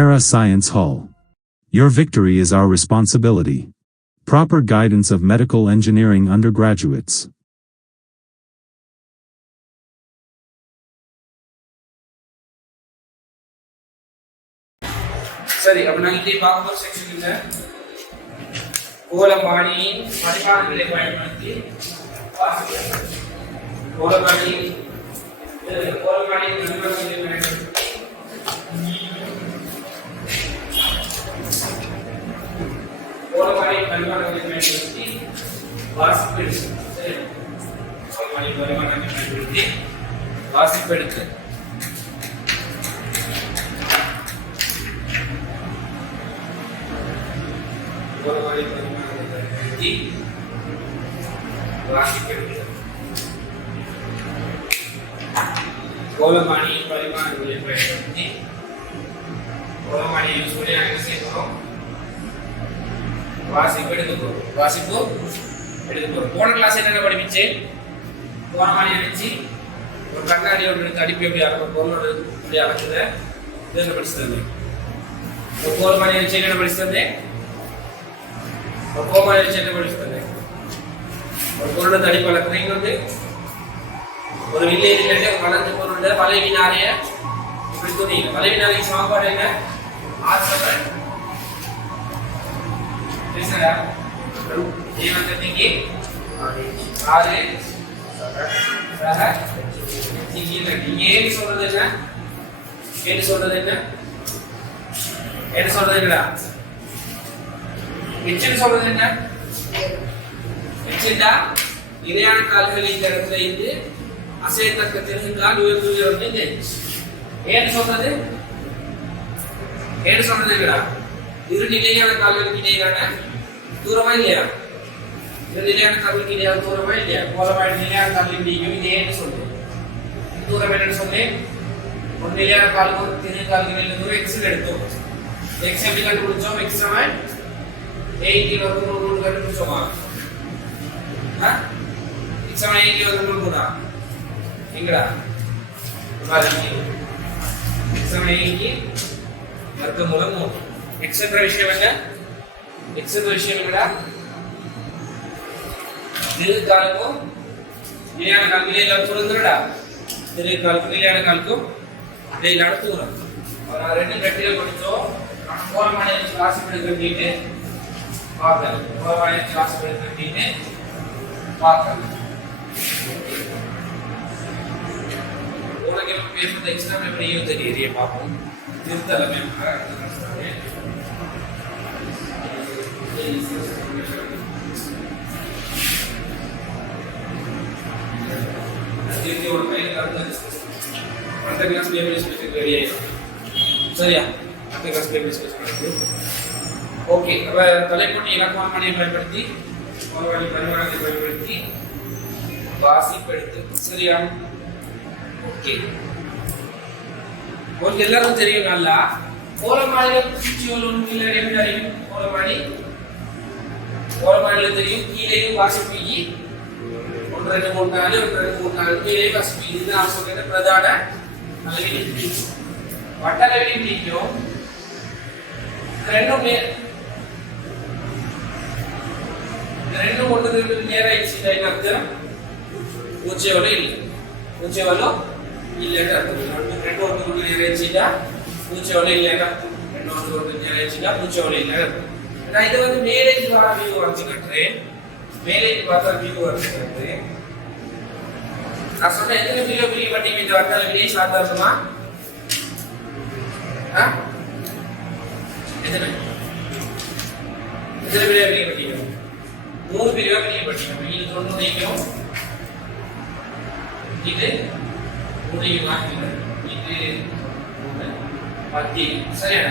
Para Science Hall. Your victory is our responsibility. Proper guidance of medical engineering undergraduates. சரி, அப்ப நாங்க இதை பார்க்க செக்ஷன் இல்ல கோலமானியின் பரிமாணங்களை பயன்படுத்தி கோலமானியின் பரிமாணங்களை பயன்படுத்தி வாசிப்பெடுத்து கோலமானியின் பரிமாணங்களை பயன்படுத்தி கோலமானியை யூஸ் பண்ணி நாங்கள் செய்யறோம் வாசிப்பு எடுக்க போறோம். போன கிளாஸ் என்ன படிப்பிச்சு கோலமானி அடிச்சு ஒரு கண்ணாடி ஒன்று எடுத்து அடிப்பி எப்படி அளக்கும் பொருளோட எப்படி அளக்குத இதில் படிச்சு தந்தேன். ஒரு கோலமானி அடிச்சு என்ன படிச்சு தந்தேன், ஒரு கோலமானி அடிச்சு என்ன படிச்சு தந்தேன், ஒரு பொருளை அடிப்பு அளக்குறீங்க வந்து ஒரு வில்லை இருக்கிற ஒரு வளர்ந்து பொருளோட வளைவினாலேய இப்படி துணிங்க. வளைவினாலே சாப்பாடு என்ன ஆசிரியர் இணையான கால்களில் இந்த இடத்துல இருந்து அசையத்தக்க திருகால் உயர்ந்து ஏன்னு சொல்றது இரு நிலையான கால்களுக்கு இடையிலான தூரமா இல்லையா, இரு நிலையான கால்களுக்கு இடையான தூரமா இல்லையா, கோலமானி நிலையான கால்களுக்கு இடையும் இது ஏன்னு சொல்லுது. தூரம் என்னன்னு சொன்னேன், ஒரு நிலையான கால்கள் திரு கால்களில் தூரம் எக்ஸில் எடுத்தோம். எக்ஸ் எப்படி கண்டுபிடிச்சோம், எக்ஸ் சமன் 80 வகுப்பு 100 கண்டுபிடிச்சோமா, எக்ஸ் சமன் 80 வகுப்பு 100 எங்கடா எக்ஸ் சமன் 80 வர்க்கமூலம் 3. எக்ஸ் என்ற விஷயம் என்ன, எக்ஸ் என்ற விஷயம் என்னடா திருக்காலுக்கும் நிலையான காலுக்கும் இடையிலான தூரம் தானடா, திருக்காலுக்கும் நிலையான காலுக்கும் இடையிலான தூரம். நான் ரெண்டு கட்டில படிச்சோம். கோலமானி கிளாஸ் எடுக்கிறீங்க பார்க்கலாம், கோலமானி கிளாஸ் எடுக்கிறீங்க பார்க்கலாம். உனக்கு பேசுறது எக்ஸாம் எப்படியும் தெரியறிய பார்ப்போம். திருத்தலமே சரியா, ஓகே. அப்ப தலைப்பட்டி இலக்கணமானியை பயன்படுத்தி பரிமாணத்தை பயன்படுத்தி வாசிப்பெடுத்து சரியா. ஓகே, உங்களுக்கு எல்லாரும் தெரியும் நல்லா கோலமானியில பூச்சியோல் ஒன்று இல்லை எப்படி அறியும், கோலமானியில தெரியும் கீழேயும் வாசிப்பு 1 2 3 4 1 2 3 4 கீழேயும் வாசிப்பு. இது நான் சொல்றேன் பிரதான அளவில் வட்டளவில் நீக்கும் ரெண்டும் ஒன்று நேரம் ஆயிடுச்சு அர்த்தம் பூச்சியோலும் இல்லை, பூச்சியோலும் இல்லைன்னு அர்த்தம். ரெண்டு ஒன்று நேரம் ஆயிடுச்சுட்டா பூச்சியோலும் இல்லைன்னு அர்த்தம். ரெண்டு ஒன்று நேரம் ஆயிடுச்சுட்டா பூச்சியோலும் இல்லைன்னு அர்த்தம். நான் இது வந்து மேலேஜ் வர வியூ வரைச்சு கட்டுறேன், மேலேஜ் பார்த்தா வியூ வரைச்சு கட்டுறேன். நான் சொன்ன எத்தனை வீடியோ பிரிவு பண்ணி இந்த வட்டார விலையை சாதாரணமா எத்தனை பிரிவா பிரிவு பண்ணிக்கணும், 3 பிரிவா பிரிவு பண்ணிக்கணும். இது ஒன்று நீக்கும், இது முடியுமா, இது 10 சரியான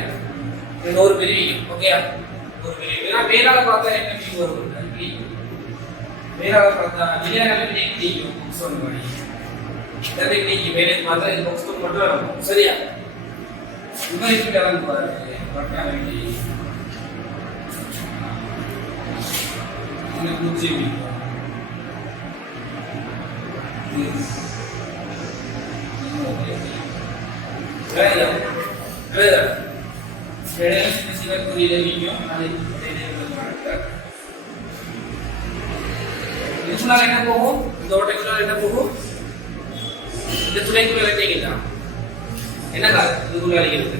இன்னொரு பிரிவு. ஓகே, ஒரு பிரிவு மேலால பார்த்தா என்ன பிரிவு வரும், மேலால பார்த்தா நிலையான நீக்கும் சொல்லுவாங்க. இன்னைக்கு மேலே பார்த்தா இந்த பாக்ஸ் மட்டும் வரும் சரியா. இன்னும் கலந்து பாருங்க இடையில சின்ன சின்ன குறியீடு வைக்கும். அது இதுக்குள்ளால என்ன போகும்? இந்த ஓட்டைக்குள்ளால என்ன போகும்? இந்த துளைக்குள்ள என்ன என்ன கால் இதுக்குள்ள அடிக்கிறது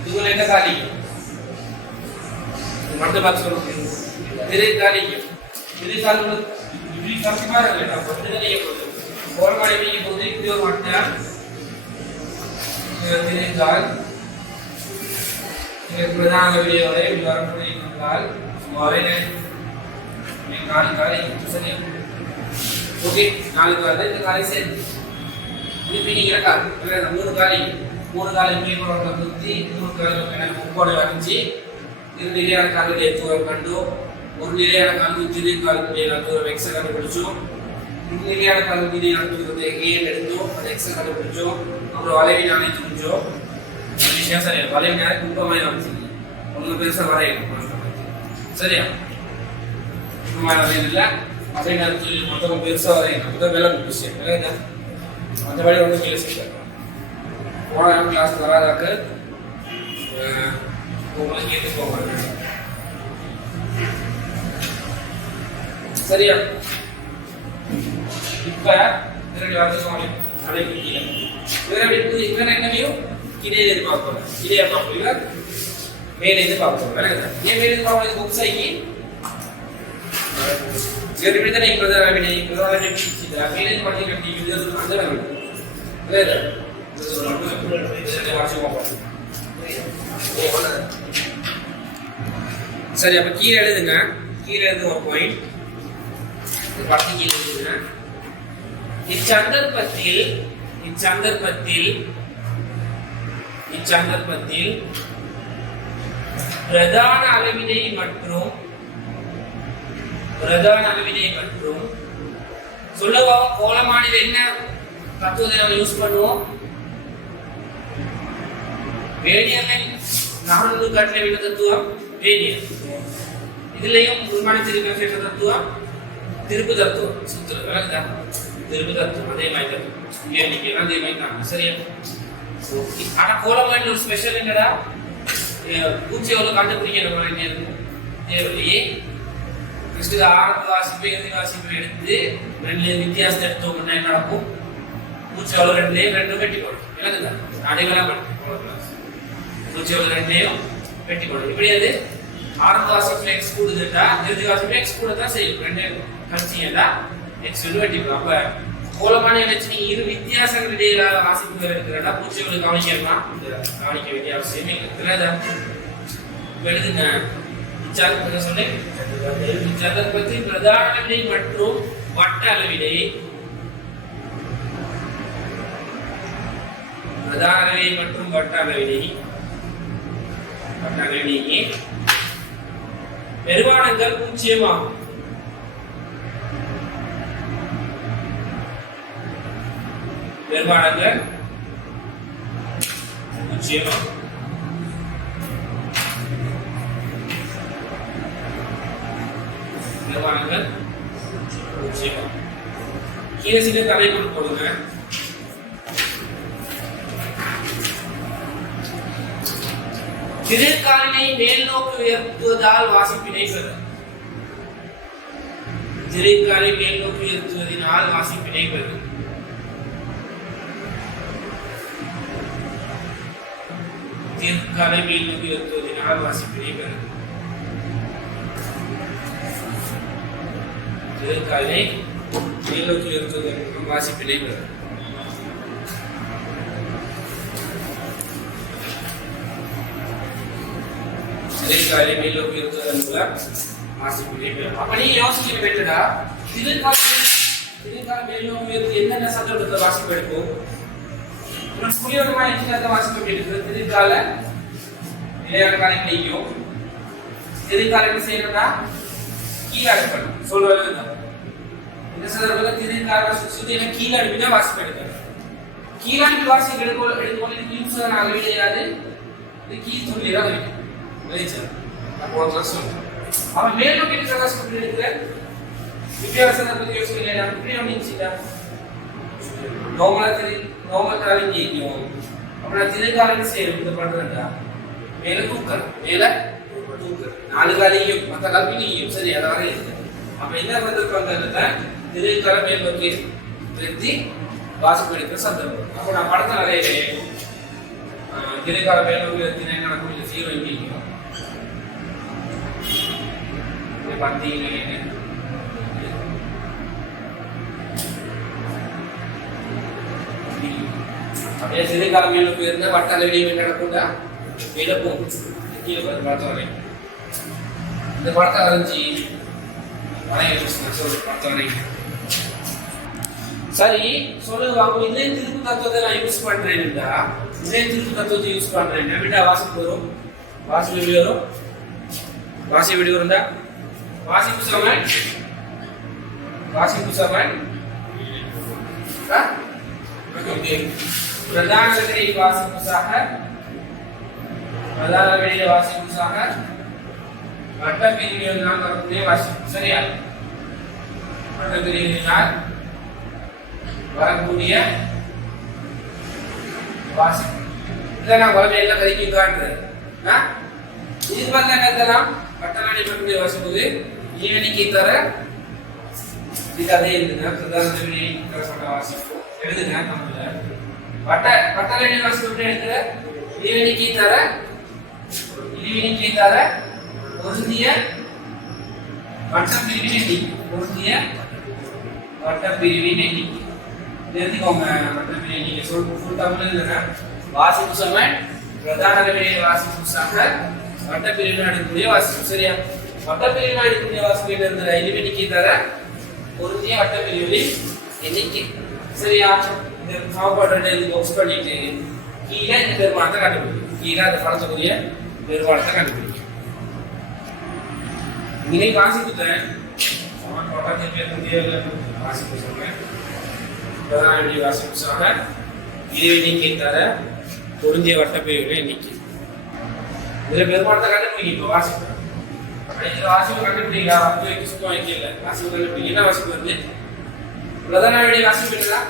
இதுக்குள்ள என்ன காலிக்கும்? மட்டும் பார்த்து சொல்லுங்க. திரை காலிக்கும். திரை கால் இப்படி கஷ்டமா இருக்கு. நான் கொஞ்சம் நினைக்க போகுது. கோலமாடி வைக்க போகுது. இப்படி ஒரு மட்டை திரை கால் பிரதான வீடியோவை வரக்கூடியதால் சுமாரே நாலு காலை சரியா? ஓகே, நாலு காலை இந்த காலை சரி. இப்படி நீங்க கால் மூணு காலை மீன் குத்தி மூணு காலை முப்போடு வரைஞ்சி இது நிலையான காலுடைய தூரம் கண்டும் ஒரு நிலையான காலுக்கு திரு காலுடைய தூரம் எக்ஸ கண்டுபிடிச்சோம். நிலையான காலுக்கு தூரத்தை ஏன் எடுத்தோம், அது எக்ஸ கண்டுபிடிச்சோம். அப்புறம் வளைவினாலே துணிஞ்சோம். விஷயம் சரியா? வளைவினாலே குப்பமாய் அமைச்சிருக்கீங்க. ஒன்று பெருசா வரையணும் சரியா? குப்பமாய் வரையில அப்படின்னு மொத்தம் பெருசா வரையணும். அதுதான் விளக்கு விஷயம் விளையாட. மற்றபடி ஒன்றும் கீழே செய்ய போன கிளாஸ் வராதாக்கு உங்களுக்கு கேட்டு போவாங்க சரியா? இப்ப இரண்டு வார்த்தை கடைபிடித்து இவன் என்னையும் கீழே எதிர்பார்ப்போம். கீழே பார்ப்போம், மேலே எதிர்பார்ப்போம். ஏன் மேலே எதிர்பார்ப்போம்? புக்ஸ் ஆகி கடைபிடித்தனை பிரதான வினை பிரதான மேலே பண்ணி கட்டி அந்த சரி, அப்ப கீழே எழுதுங்க. கீழே எழுது ஒரு பாயிண்ட் பத்து கீழே எழுதுங்க. இச்சந்தர்ப்பத்தில் பிரதான அளவினை மற்றும் சொல்லவா கோலமானில் என்ன தத்துவத்தை நம்ம யூஸ் பண்ணுவோம்? வேடியனை நானூறு காட்டில விட தத்துவம் வேடியன். இதுலயும் உண்மையான திருப்பி தத்துவம் திருப்பு தத்துவம் திருப்பு தத்துவம் அதே மாதிரி தத்துவம் அதே மாதிரி தான் சரியா? ஆனா கோலமானில் ஒரு ஸ்பெஷல் என்னடா, பூச்சி எவ்வளவு கண்டுபிடிக்கணும் தேவையே. ஆரம்ப வாசிப்பு இறுதி வாசிப்பு எடுத்து ரெண்டு வித்தியாசத்தை எடுத்தோம்னா என்ன நடக்கும்? பூச்சி எவ்வளவு ரெண்டும் வெட்டி போடும். விளக்குதான் அடைவெல்லாம் பூச்சி எவ்வளவு ரெண்டையும் வெட்டி போடும். இப்படி அது ஆரம்ப வாசிப்புல எக்ஸ் கூடுதுட்டா இறுதி வாசிப்புல எக்ஸ் கூட தான் செய்யும். ரெண்டு கட்சியா எக்ஸ் வெட்டி போடும். அப்ப கோலமான நினைச்சு நீங்க இரு வித்தியாசங்கள் இடையில வாசிப்புகள் இருக்கிறதா பூச்சிகளை கவனிக்கலாம். கவனிக்க வேண்டிய அவசியமே இல்லை. எழுதுங்க. சந்தர்ப்பத்தில் பிரதான அளவினை மற்றும் வட்ட அளவினை பெருமானங்கள் பூஜ்ஜியமாகும். பெருமானங்கள் பூஜ்ஜியமாகும். நிர்வாணங்கள் பூஜ்ஜியம். கீழே சில தலைப்பு போடுங்க. திரைக்காலினை மேல் நோக்கி உயர்த்துவதால் வாசிப்பினை பெறும். திரைக்காலை மேல் நோக்கி உயர்த்துவதனால் வாசிப்பினை பெறும். திரைக்காலை மேல் நோக்கி உயர்த்துவதனால் வாசிப்பினை பெறும். திரைக்காலை மேல் நோக்கி உயர்த்துவதற்கு வாசிப்பினை பெறும். திரைக்காலை மேல் நோக்கி உயர்த்துவதன் வாசிப்பினை பெறும். அப்ப நீ யோசிக்க வேண்டடா, திரைக்காலை மேல் நோக்கி உயர்த்து என்னென்ன சந்தர்ப்பத்தை வாசிப்பு எடுக்கும்? புரியவரமா என்ன வாசிப்பு எடுக்கிறது? திரைக்கால நிலையான காலை நீக்கும். திரைக்காலை என்ன செய்யணும்னா கீழே அனுப்பணும். சொல்றது இந்த சந்தர்ப்பத்தில் திரைக்கால சுத்தியில கீழே அனுப்பினா வாசிப்பு எடுக்கணும். கீழே அனுப்பி வாசிப்பு எடுக்கும் கீழ்சன் ஆகவில்லையாது. இது கீழ் சொல்லிதான் இருக்கு. அவன் மேல் நோக்கி வாசிப்பு எடுக்கிற வித்தியாசத்தை பத்தி யோசிக்கல. நார்மலா காலை கேட்கும். அப்புறம் திருக்காலம் செய்யணும் இந்த பண்றா மேல தூக்கணும் மேல தூக்கணும் 4 காலையும் 10 காலையும் சரி அத வரை இருக்கு அப்ப என்ன பண்றதுக்கு திருக்காலம் மேல் நோக்கி திருத்தி வாசிப்பு எடுக்கிற சந்தர்ப்பம் அப்ப நான் படத்தை நிறைய திருக்காலம் மேல் நோக்கி என்ன நடக்கும் இல்ல 0 இங்க பார்த்தீங்கன்னா அப்படியே சிறுகாலம் மேல போயிருந்தா வட்டார வெளியே நடக்கும்டா மேல போகும் கீழே படத்தை வரை இந்த படத்தை வரைஞ்சி படத்தை வரை சரி சொல்லுங்க வாங்க இதே திருப்பு தத்துவத்தை நான் யூஸ் பண்றேன்டா இதே திருப்பு தத்துவத்தை யூஸ் பண்றேன் எப்படிடா வாசிப்பு வரும் வாசிப்பு எப்படி வரும் வாசிப்பு எப்படி வரும்டா வாசிப்பு சமன் प्रधान गणित वासिपु सह வட்ட பிரிவினால் வரக்கூடிய வாசிப்பு சரியா வட்ட பிரிவினால் வரக்கூடிய வாசிப்பு இத நான் வரவே எல்லாம் கறிக்கி காட்டுறேன் இது வந்து என்னதெல்லாம் வட்டநாடி வரக்கூடிய வாசிப்பு ஈவனிக்கு தர இது அதே இருக்குங்க பிரதான கணி சொல்ற வாசிப்பு எழுதுங்க நம்மள வட்டநாடி வாசிப்பு எழுதுற ஈவனிக்கு தர பொருந்திய வட்ட பிரிவின் எண்ணிக்கை பொருந்திய வட்ட பிரிவின் எண்ணிக்கை தெரிஞ்சுக்கோங்க வட்ட பிரிவின் எண்ணிக்கை ஃபுல் தமிழ் எழுதுங்க வாசிப்பு சமன் பிரதான கணி வாசிப்பு சக வட்ட பிரிவின் எடுக்கக்கூடிய வாசிப்பு சரியா வட்ட பிரிவின் எடுக்கக்கூடிய வாசிப்பு எழுதுற ஈவனிக்கு தர பொருந்திய வட்ட பிரிவின் எண்ணிக்கை சரியா இந்த சமன்பாட்டை இது பாக்ஸ் பண்ணிட்டு கீழே இந்த பெருமானத்தை கண்டுபிடிக்கும் கீழே அந்த படத்துக்குரிய பெருமானத்தை கண்டுபிடிக்கும் இங்கே வாசிப்புத்தேன் சமன்பாட்டை பேருந்திய வாசிப்பு சொல்றேன் பிரதான வாசிப்பு சக இடைவெளிக்கை தர பொருந்திய வட்ட பிரிவின் எண்ணிக்கை இதுல பெருமானத்தை கண்டுபிடிக்கும் வாசிப்பு வாசிப்பு கண்டுபிடிக்கலாம் வந்து சுத்தம் வைக்கல வாசிப்பு கண்டுபிடிக்க என்ன வாசிப்பு வந்து பிரதான வாசிப்பு இல்லையா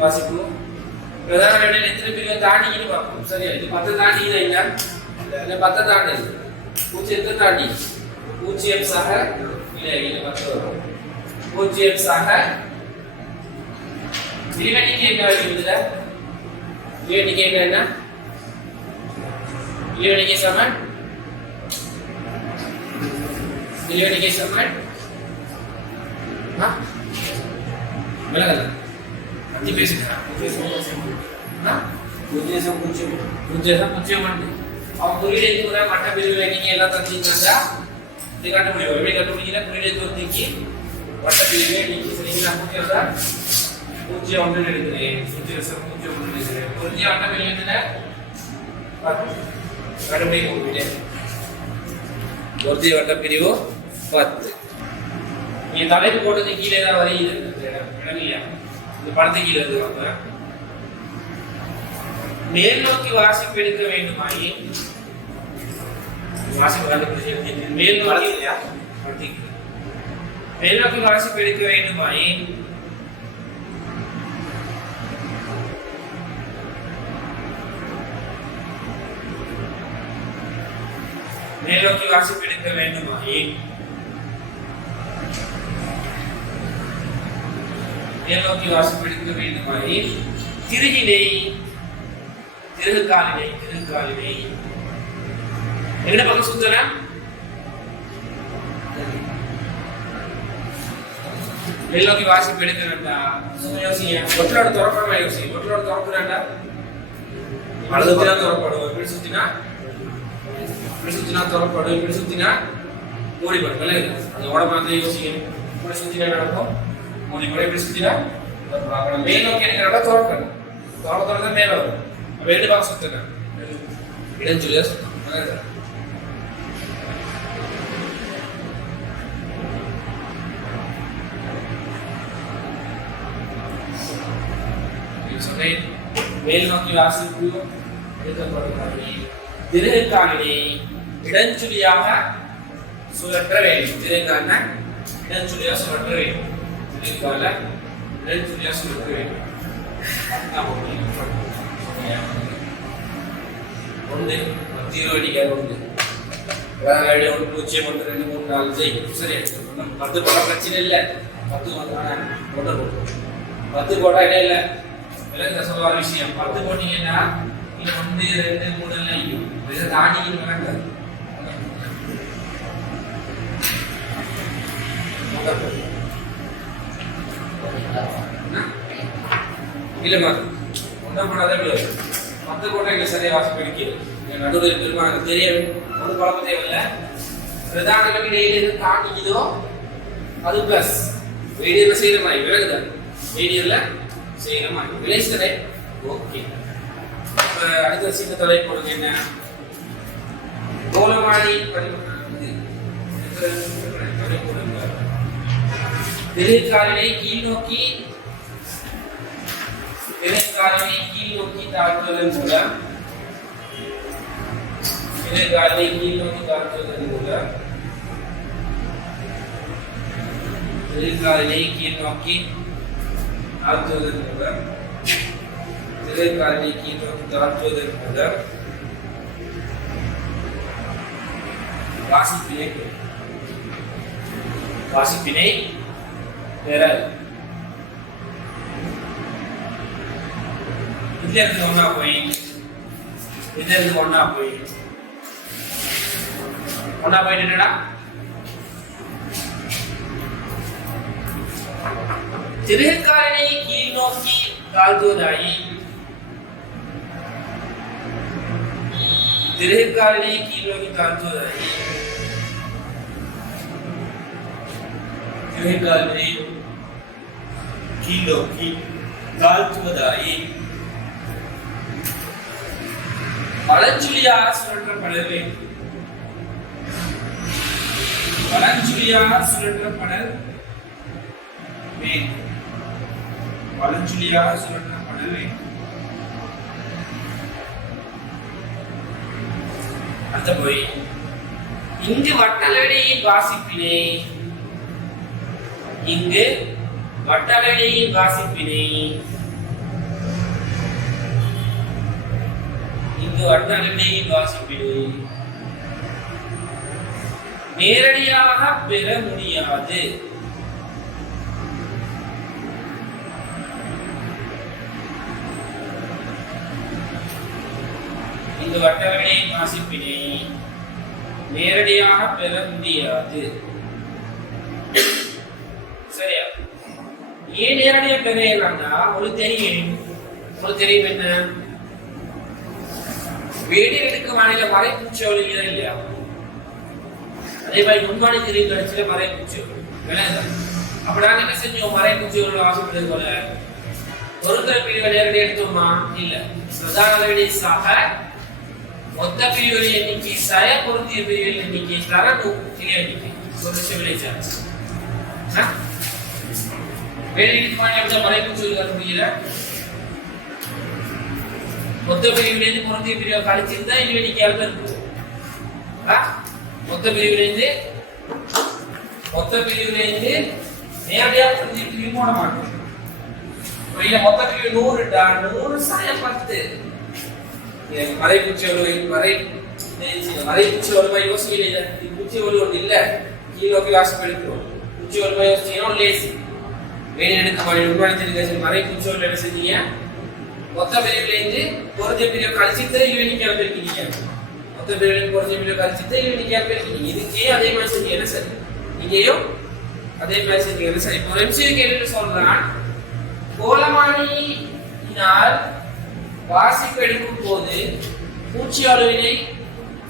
வாசிப்பு பிரதான எத்தனை பேர் தாண்டின்னு பார்ப்போம் சரியா இது 10 தாண்டி இல்ல 10 தாண்டி பூஜ்ஜியத்தை தாண்டி பூஜ்ஜியம் சக இல்ல இது 10 வரும் பூஜ்ஜியம் சக இடைவெளிக்கு என்ன வருதுல இடைவெளிக்கு என்ன இடைவெளிக்கு சமன் இடைவெளிக்கு சமன் விலகல அதி பேசுறா பூஜ்ஜியம் பூஜ்ஜியம் அவன் குறியீடு கூட மட்ட பிரிவு நீங்க எல்லாம் தந்தீங்கன்னா இது கண்டுபிடிக்கும் எப்படி கண்டுபிடிக்கல குறியீடு தோத்திக்கு வட்ட பிரிவு நீங்க சரிங்களா பூஜ்ஜியம் ஒன்று எடுக்கிறேன் பூஜ்ஜியம் ஒன்று எடுக்கிறேன் பூஜ்ஜியம் வட்ட பிரிவு என்ன கண்டுபிடிக்க முடியல பூஜ்ஜிய வட்ட பிரிவு 10 நீங்க தலைப்பு போட்டது கீழே தான் வரையுது இல்லையா இந்த படத்தை கீழே எழுதுவாங்க மேல் நோக்கி வாசிப்பு எடுக்க வேண்டுமாயி வாசிப்பு கண்டுபிடிச்சு மேல் நோக்கி வாசிப்பு எடுக்க வேண்டுமாயி மேல் நோக்கி வாசிப்பு எடுக்க வேண்டுமாயி மேல் நோக்கி வாசிப்பு எடுக்க வேண்டுமாயி திருகாலினை எங்கட பக்கம் சுத்தன மேல் நோக்கி வாசிப்பு எடுக்க வேண்டாம் யோசிங்க ஒற்றோட திறப்பமா யோசிங்க ஒற்றோட திறப்புறாண்டா வலதுபுறம் திறப்படும் இப்படி சுத்தினா திறப்படும் இப்படி சுத்தினா மூடிப்படும் விலகு அந்த உடம்பு யோசிங்க இப்படி சுத்தினா நடக்கும் மூடிப்படும் இப்படி சுத்தினா மேல் நோக்கி எடுக்கிறதா திறக்கணும் திறந்தா மேல வரும் ரெண்டு பாக்ஸ் சுத்துங்க இடஞ்சுழியா சுத்தம் சொல்றேன், மேல் நோக்கி வாசிப்பு எடுக்கப்படுகிறது. திருகாலினை இடஞ்சுழியாக சுழற்ற வேண்டும். திருகால இடஞ்சுழியாக சுழற்ற வேண்டும். திருகால இடஞ்சுழியாக சுழற்ற வேண்டும். ஒன்று தீர்வடிக்க ஒன்று 1 0 1 2 3 4 செய்யும். சரி, 10 போட பிரச்சனை இல்லை. 10 ஒன்று 10 போட்டா இடையில விலங்கு சொல்ற விஷயம். 10 போட்டீங்கன்னா 1 2 3 எல்லாம் இதை தாண்டி விளங்காது. இல்லைம்மா ஒன்றும் பண்ணாதான் விழுது. 10 போட்டா இங்கே சரியாக வாசி படிக்கிறது. நடுவில் பெருமாள் தெரிய ஒரு குழப்பம் தேவையில்லை. பிரதான இடையில தாண்டிக்குதோ அது பிளஸ் வீடியோல செய்யற மாதிரி விலகுதா, வீடியோல செய்யற மாதிரி விளைச்சலை. ஓகே, அடுத்த சின்ன தலைப்பு என்ன? கோலமானி திருக்காலினை கீழ் நோக்கி தாழ்த்துவதன் மூலம் திருக்காலினை கீழ் நோக்கி தாழ்த்துவதன் மூலம் திருக்காலினை கீழ் நோக்கி தாழ்த்துவதன் மூலம் திருக்காலினை கீழ் நோக்கி தாழ்த்துவதன் மூலம் வாசிப்பினை பெறல். இதுல இருந்து ஒன்னா போய் என்னடா திருக்காலினை கீழ் நோக்கி தாழ்த்துவதாயி திருக்காலினை கீழ் நோக்கி தாழ்த்துவதாயி திருக்காலினை கீழ் நோக்கி தாழ்த்துவதாயி வலஞ்சுழியாக சுழற்றப்பட வேண்டும். வலஞ்சுழியாக சுழற்றப்படல் வேண்டும். வலஞ்சுழியாக சுழற்றப்படல் வேண்டும். அடுத்த போய் இங்கு வட்டலடியின் வாசிப்பினை இங்கு வட்டலடியின் வாசிப்பினை நேரடியாக பெற முடியாது. இந்த வட்டவணையின் வாசிப்பினை நேரடியாக பெற முடியாது. சரியா? ஏன் நேரடியாக பெறலாம்னா ஒரு தெரியும் என்ன, வேடிகளுக்கு மாநில மறைப்பூச்சோல் இல்லையா? அதே மாதிரி முன்மாடி தெரிவு கட்சியில மறைப்பூச்சோல் அப்ப நாங்க என்ன செஞ்சோம்? மறைப்பூச்சோல் வாசிப்பது போல ஒருத்தர் பிரிவை நேரடி எடுத்தோமா? இல்ல. பிரதான சக மொத்த பிரிவுகளின் எண்ணிக்கை சய பொருத்திய பிரிவுகளின் எண்ணிக்கை தர எண்ணிக்கை ஒரு விளைச்சாச்சு. வேடிகளுக்கு மாநில மறைப்பூச்சோல் வர முடியல. மொத்த பிரிவிலிருந்து பொருந்திய பிரிவை கழிச்சிருந்தா இது எண்ணிக்கையால் இருக்கும். மொத்த பிரிவிலிருந்து நேரடியாக பொருந்திய பிரிவு போட மாட்டோம். மொத்த பிரிவு 100 சாய 10 மறைப்பூச்சி ஒழுமை யோசிக்கல. பூச்சி ஒளி ஒன்று இல்ல, கீழோக்கி வாசிப்பு எடுக்கிறோம். பூச்சி ஒழுமை யோசிச்சீங்கன்னா லேசி வேணி எடுக்க மாதிரி மறைப்பூச்சி ஒளி என்ன செஞ்சீங்க? மொத்த பிரிவிலிருந்து பொருந்திய பிரிவு கழிச்சுட்டு எண்ணிக்கையால் பெருக்கிங்க. மொத்த பிரிவிலிருந்து பொருந்திய பிரிவு கழிச்சுட்டு எண்ணிக்கையால் பெருக்கிங்க. இதுக்கே அதே மாதிரி செஞ்சீங்க என்ன சார்? இங்கேயும் அதே மாதிரி செஞ்சீங்க என்ன சார்? இப்போ ஒரு எம்சிஏ கேள்வி சொல்றான், கோலமானியினால் வாசிப்பு எடுக்கும் போது பூச்சி அளவினை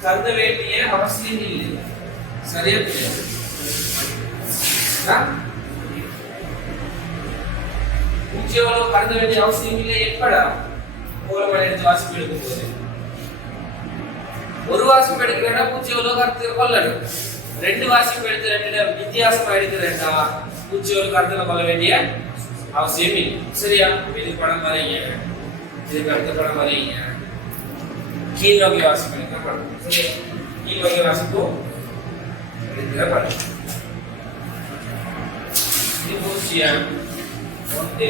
கருத வேண்டிய அவசியம் இல்லை. சரியா? பூச்சி அளவு கருத வேண்டிய அவசியம் இல்லை. எப்படா? கோலமானி எடுத்து வாசிப்பு எடுக்கும் போது ஒரு வாசிப்பு எடுக்கிறா பூச்சி அளவு கருத்து கொள்ளணும். 2 வாசிப்பு எடுத்து 2 வித்தியாசமா எடுக்கிறா பூச்சி அளவு கருத்துல கொள்ள வேண்டிய அவசியம் இல்லை. சரியா? இது படம் வரைங்க. இதுக்கு அடுத்த படம் வரீங்க கீழ் நோக்கி வாசிப்பு எடுக்கிற படம். சரி, கீழ் நோக்கி வாசிப்பு எடுக்கிற படம். இது 0 1 2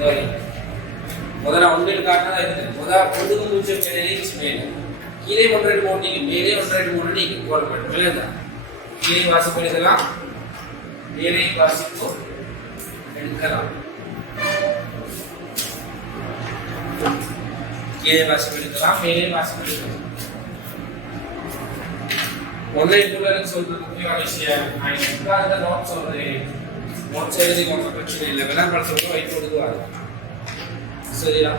3 முதல்ல ஒன்றில் காட்டினா இருக்குது. முதல் பொதுக்கு மூச்சு மேலே மேலே கீழே 1 2 3 நீங்க மேலே 1 2 3 நீங்க கோல் பண்ண மேலதான் கீழே வாசிப்பு எடுக்கலாம், மேலே வாசிப்பு எடுக்கலாம். கீழே வாசிப்பு எடுக்கலாம், மேலே வாசிப்பு எடுக்கலாம். ஒன்லைன் டூலருக்கு சொல்றது முக்கியமான விஷயம். நான் எதுக்காக நோட் சொல்றேன், நோட்ஸ் எழுதி ஒன்றும் பிரச்சனை இல்லை, விளம்பரத்தை வைத்து கொடுக்குவாங்க. சரியா?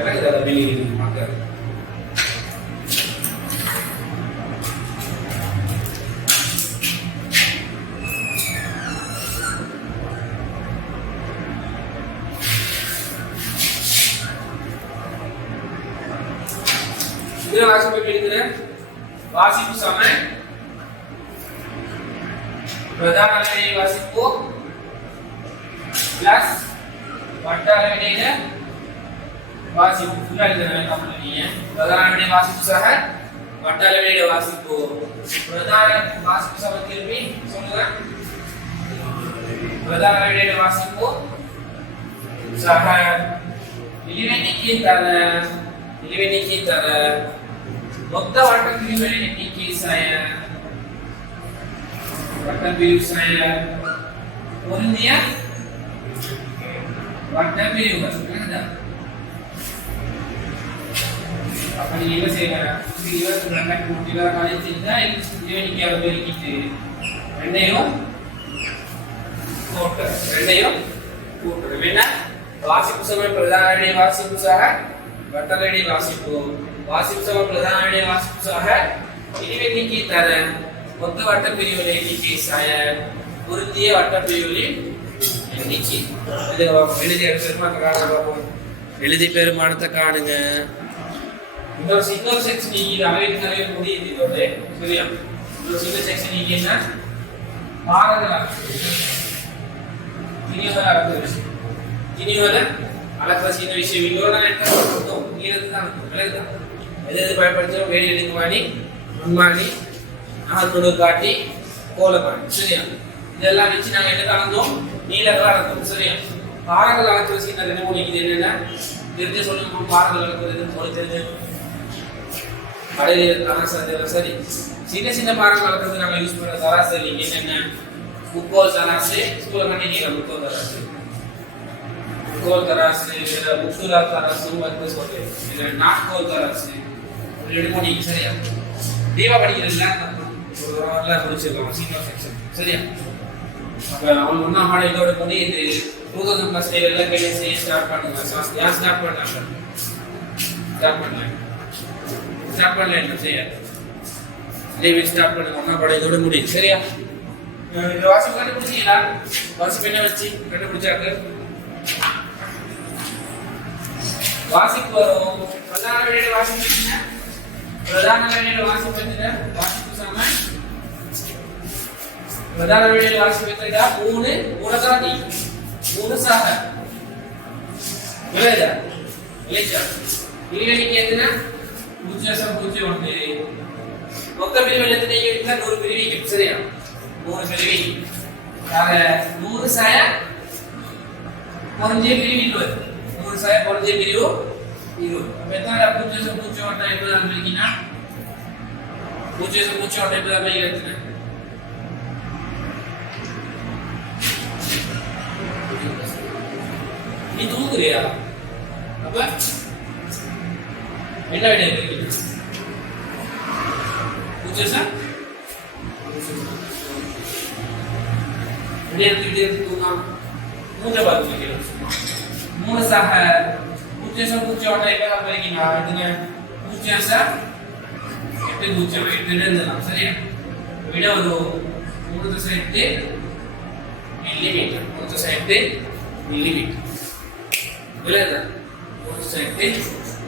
எனக்கு அதை வெளியே மாட்டாரு. இதுல வாசிப்பு எடுக்கிறேன். வாசிப்பு சம பிரதான அளவினை வாசிப்பு பிளஸ் வட்ட அளவினை வாசிப்பு. ஃபுல்லா எழுதுறேன் கம்பெனியே. பிரதான அளவினை வாசிப்பு சக வட்ட அளவினை வாசிப்பு. பிரதான வாசிப்பு சம திருப்பி சொல்லுங்க. பிரதான அளவினை வாசிப்பு சக இலிவெனிக்கு தர மொத்த வட்ட பிரிவுகளின் எண்ணிக்கை வட்ட பிரிவு பொருந்திய வட்ட பிரிவுகள். அப்ப நீங்க என்ன செய்யலாம், 22 கூட்டில கழிச்சுட்டா இலிவெனிக்காக பெருக்கிட்டு ரெண்டையும் கூட்டுறோம். என்ன வாசிப்பு சம பிரதான வாசிப்பு சக வட்டலடி வாசிப்பு. வாசிப்பு சம பிரதான வாசிப்பு சக இலிவெனிக்கு தர மொத்த வட்ட பிரிவுகளின் எண்ணிக்கை பொருந்திய வட்ட பிரிவுகளின் எண்ணிக்கை. எழுதி எழுதி பெருமானத்தை காணுங்க. இன்னொரு செக்ஷன் நீங்க அளவிற்கு முடியுது இதோட. சரியா? இன்னொரு சின்ன செக்ஷன் நீங்க என்ன பாரங்கள் இனிவர அளக்கிற சின்ன விஷயம் இதோட எது பயன்படுத்துறோம், வேடி எடுக்க மாணி முன்மாணி நாகத்தோடு காட்டி கோலமாணி. சரியா? இதெல்லாம் வச்சு நாங்க என்ன கலந்தோம், நீளங்கள் அளந்தோம். சரியா? பாரங்கள் அளக்கிற சின்ன 2 3 இது என்னென்ன தெரிஞ்ச சொல்லுங்க. பாரங்கள் அளக்கிறது உங்களுக்கு தெரிஞ்சு கடையில் தராசரி. சரி, சின்ன பாரங்கள் அளக்கிறது நாங்க யூஸ் பண்ற தராசரி என்னென்ன, முக்கோல் தராசு ஸ்கூல்ல கண்டிப்பா முக்கோல் தராசு, முக்கோல் தராசு, முத்துலா தராசு வந்து சொல்றேன். இதுல நாட்கோல் தராசு ஒரு 2 3. சரியா? தீபா படிக்கிறதுல ஒரு வரலாறு முடிச்சிருக்கோம் சீனியர் செக்ஷன். சரியா? அப்ப அவங்க ஒன்னா மாட இதோட பண்ணி இது 2000+ லெவல்ல கேஎஸ்சி ஸ்டார்ட் பண்ணுங்க. யார் ஸ்டார்ட் பண்ணாங்க? ஸ்டார்ட் பண்ணல சரியா? லெவல் ஸ்டார்ட் பண்ணுங்க, ஒன்னா மாட இதோட முடியும். சரியா? இந்த வாசிப்பு கண்டுபிடிச்சீங்களா? வாசிப்பு என்ன வச்சு கண்டுபிடிச்சாங்க? வாசிப்பு வரும். பிரதான அளவினை வாசிப்பு என்ன? பிரதான அளவினை வாசிப்பு என்ன? வாசிப்பு சம பிரதான அளவினை வாசிப்பு என்னடா? 3 மூலகாதி 3 சக இல்லையா? இலிவெனிக்கு என்ன? 0.01. மொத்த பிரிவுகள் எத்தனை இருக்குன்னா 100 பிரிவு. சரியா? 3 பிரிவு. ஆக 100 சய பொருந்திய பிரிவு 20. 100 சய பொருந்திய பிரிவு 20. அப்ப எத்தனை 0.01 என்பதாக பிரிக்கினா 0.01 என்பதாக பிரிக்கிறது. நீ தூங்குறியா? அப்ப என்ன விட இருக்கு? 0 விடியத்துக்கிட்டே தூங்காம மூஞ்ச பார்த்து வைக்கணும். 3 சக 0.01 எப்ப வரைக்கும் எடுத்துங்க. 0.8 எழுதலாம். சரியா? விட ஒரு 3.8 மில்லிமீட்டர். 3.8 மில்லிமீட்டர். விளையாட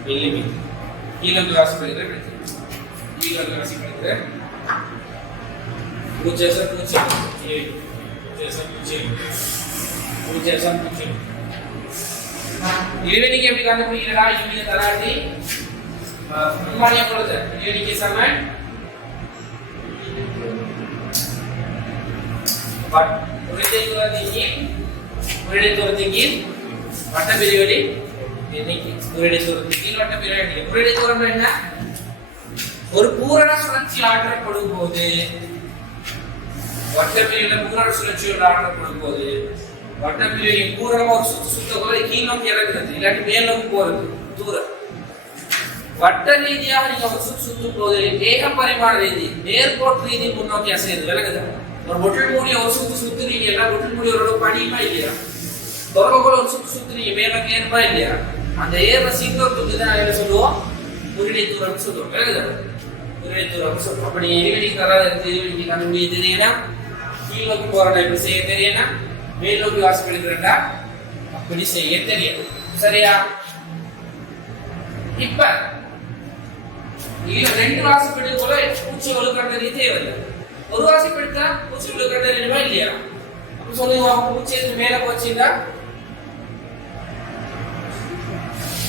மில்லிமீட்டர். கீழே வாசிப்படுகிற கீழே வாசிப்படுகிற 0.0 இடைவெளிக்கு எப்படி கண்டுபிடிக்கிறா? இங்கே தராட்டி முன்னாடியே கொடுத்த இடைவெளிக்கு சமன் உருளை தூரத்தின் வட்ட பிரிவெளி எண்ணிக்கை. உருளை தூரத்தின் வட்ட பிரிவெளி. உருளை தூரம் என்ன? ஒரு பூரண சுழற்சி ஆற்றப்படும் போது வட்ட பிரிவுல பூரண சுழற்சியோட ஆற்றப்படும் போது வட்ட பிரிவு பூரணமா ஒரு சுத்தக்குள்ள கீழ் நோக்கி இறங்குறது, இல்லாட்டி மேல் நோக்கி போறது தூரம். வட்ட ரீதியாக நீங்க ஒரு சுத்தும் போது ஏக பரிமாண ரீதி நேர்கோட்டு ரீதி முன்னோக்கி அசையுது. விளங்குதா? ஒரு பொட்டில் மூடிய ஒரு சுத்துறீங்க, எல்லாம் பொட்டில் மூடிய ஒரு பணியுமா இல்லையா? தொடர்புல ஒரு சுத்துறீங்க, மேல ஏறுமா இல்லையா? அந்த ஏற சிங்கத்துக்கு தான் என்ன சொல்லுவோம்? உருளை தூரம் சொல்லுவோம். விளங்குதா? உருளை தூரம் சொல்லுவோம். அப்படி இடைவெளிக்கு தராது இடைவெளிக்கு கண்டுபிடிக்க தெரியனா, கீழ் நோக்கி போறா இப்படி செய்ய தெரியனா, மேல் நோக்கி வாசிப்படுகிறா அப்படி செய்ய தெரியும். சரியா? இப்ப இதுல ரெண்டு வாசிப்படி போல பூச்சி ஒழுக்கண்டது தேவையில்லை. ஒரு வாசிப்படுத்தா பூச்சி ஒழுக்கண்டது வேணுமா இல்லையா? அப்ப சொல்லுங்க, பூச்சி மேல போச்சுன்னா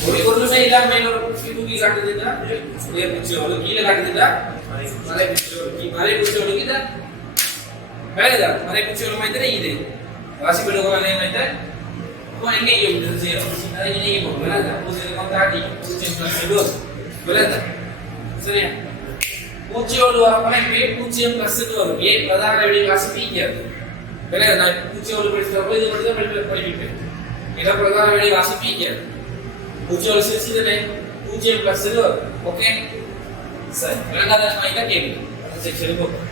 ஒரு பொருளுமே இல்லாம மேல ஒரு பூச்சி தூக்கி காட்டுதுன்னா பூச்சி ஒழு, கீழே காட்டுதுன்னா மலை பூச்சி ஒழு. மலை பூச்சி ஒழுங்குதா? வேலைதா? மலை பூச்சி ஒழு மாதிரி இது வாசிப்படுவோம். அதே மாதிரி எங்கேயும் சரியா? பூச்சியோடு வரப்போனா இப்ப 0+ வரும். பிரதான வெளி வாசிப்பிக்காது. நான் பூச்சியோடு படிக்கிறப்போ இது மட்டும் தான் படிப்பேன். இடம் பிரதான வெளி வாசிப்பிக்காது. பூச்சியோடு சிரிச்சுதானே 0+ வரும். ஓகே சரி, விளங்காத தான் கேட்குது அந்த செக்ஷனுக்கு போகும்.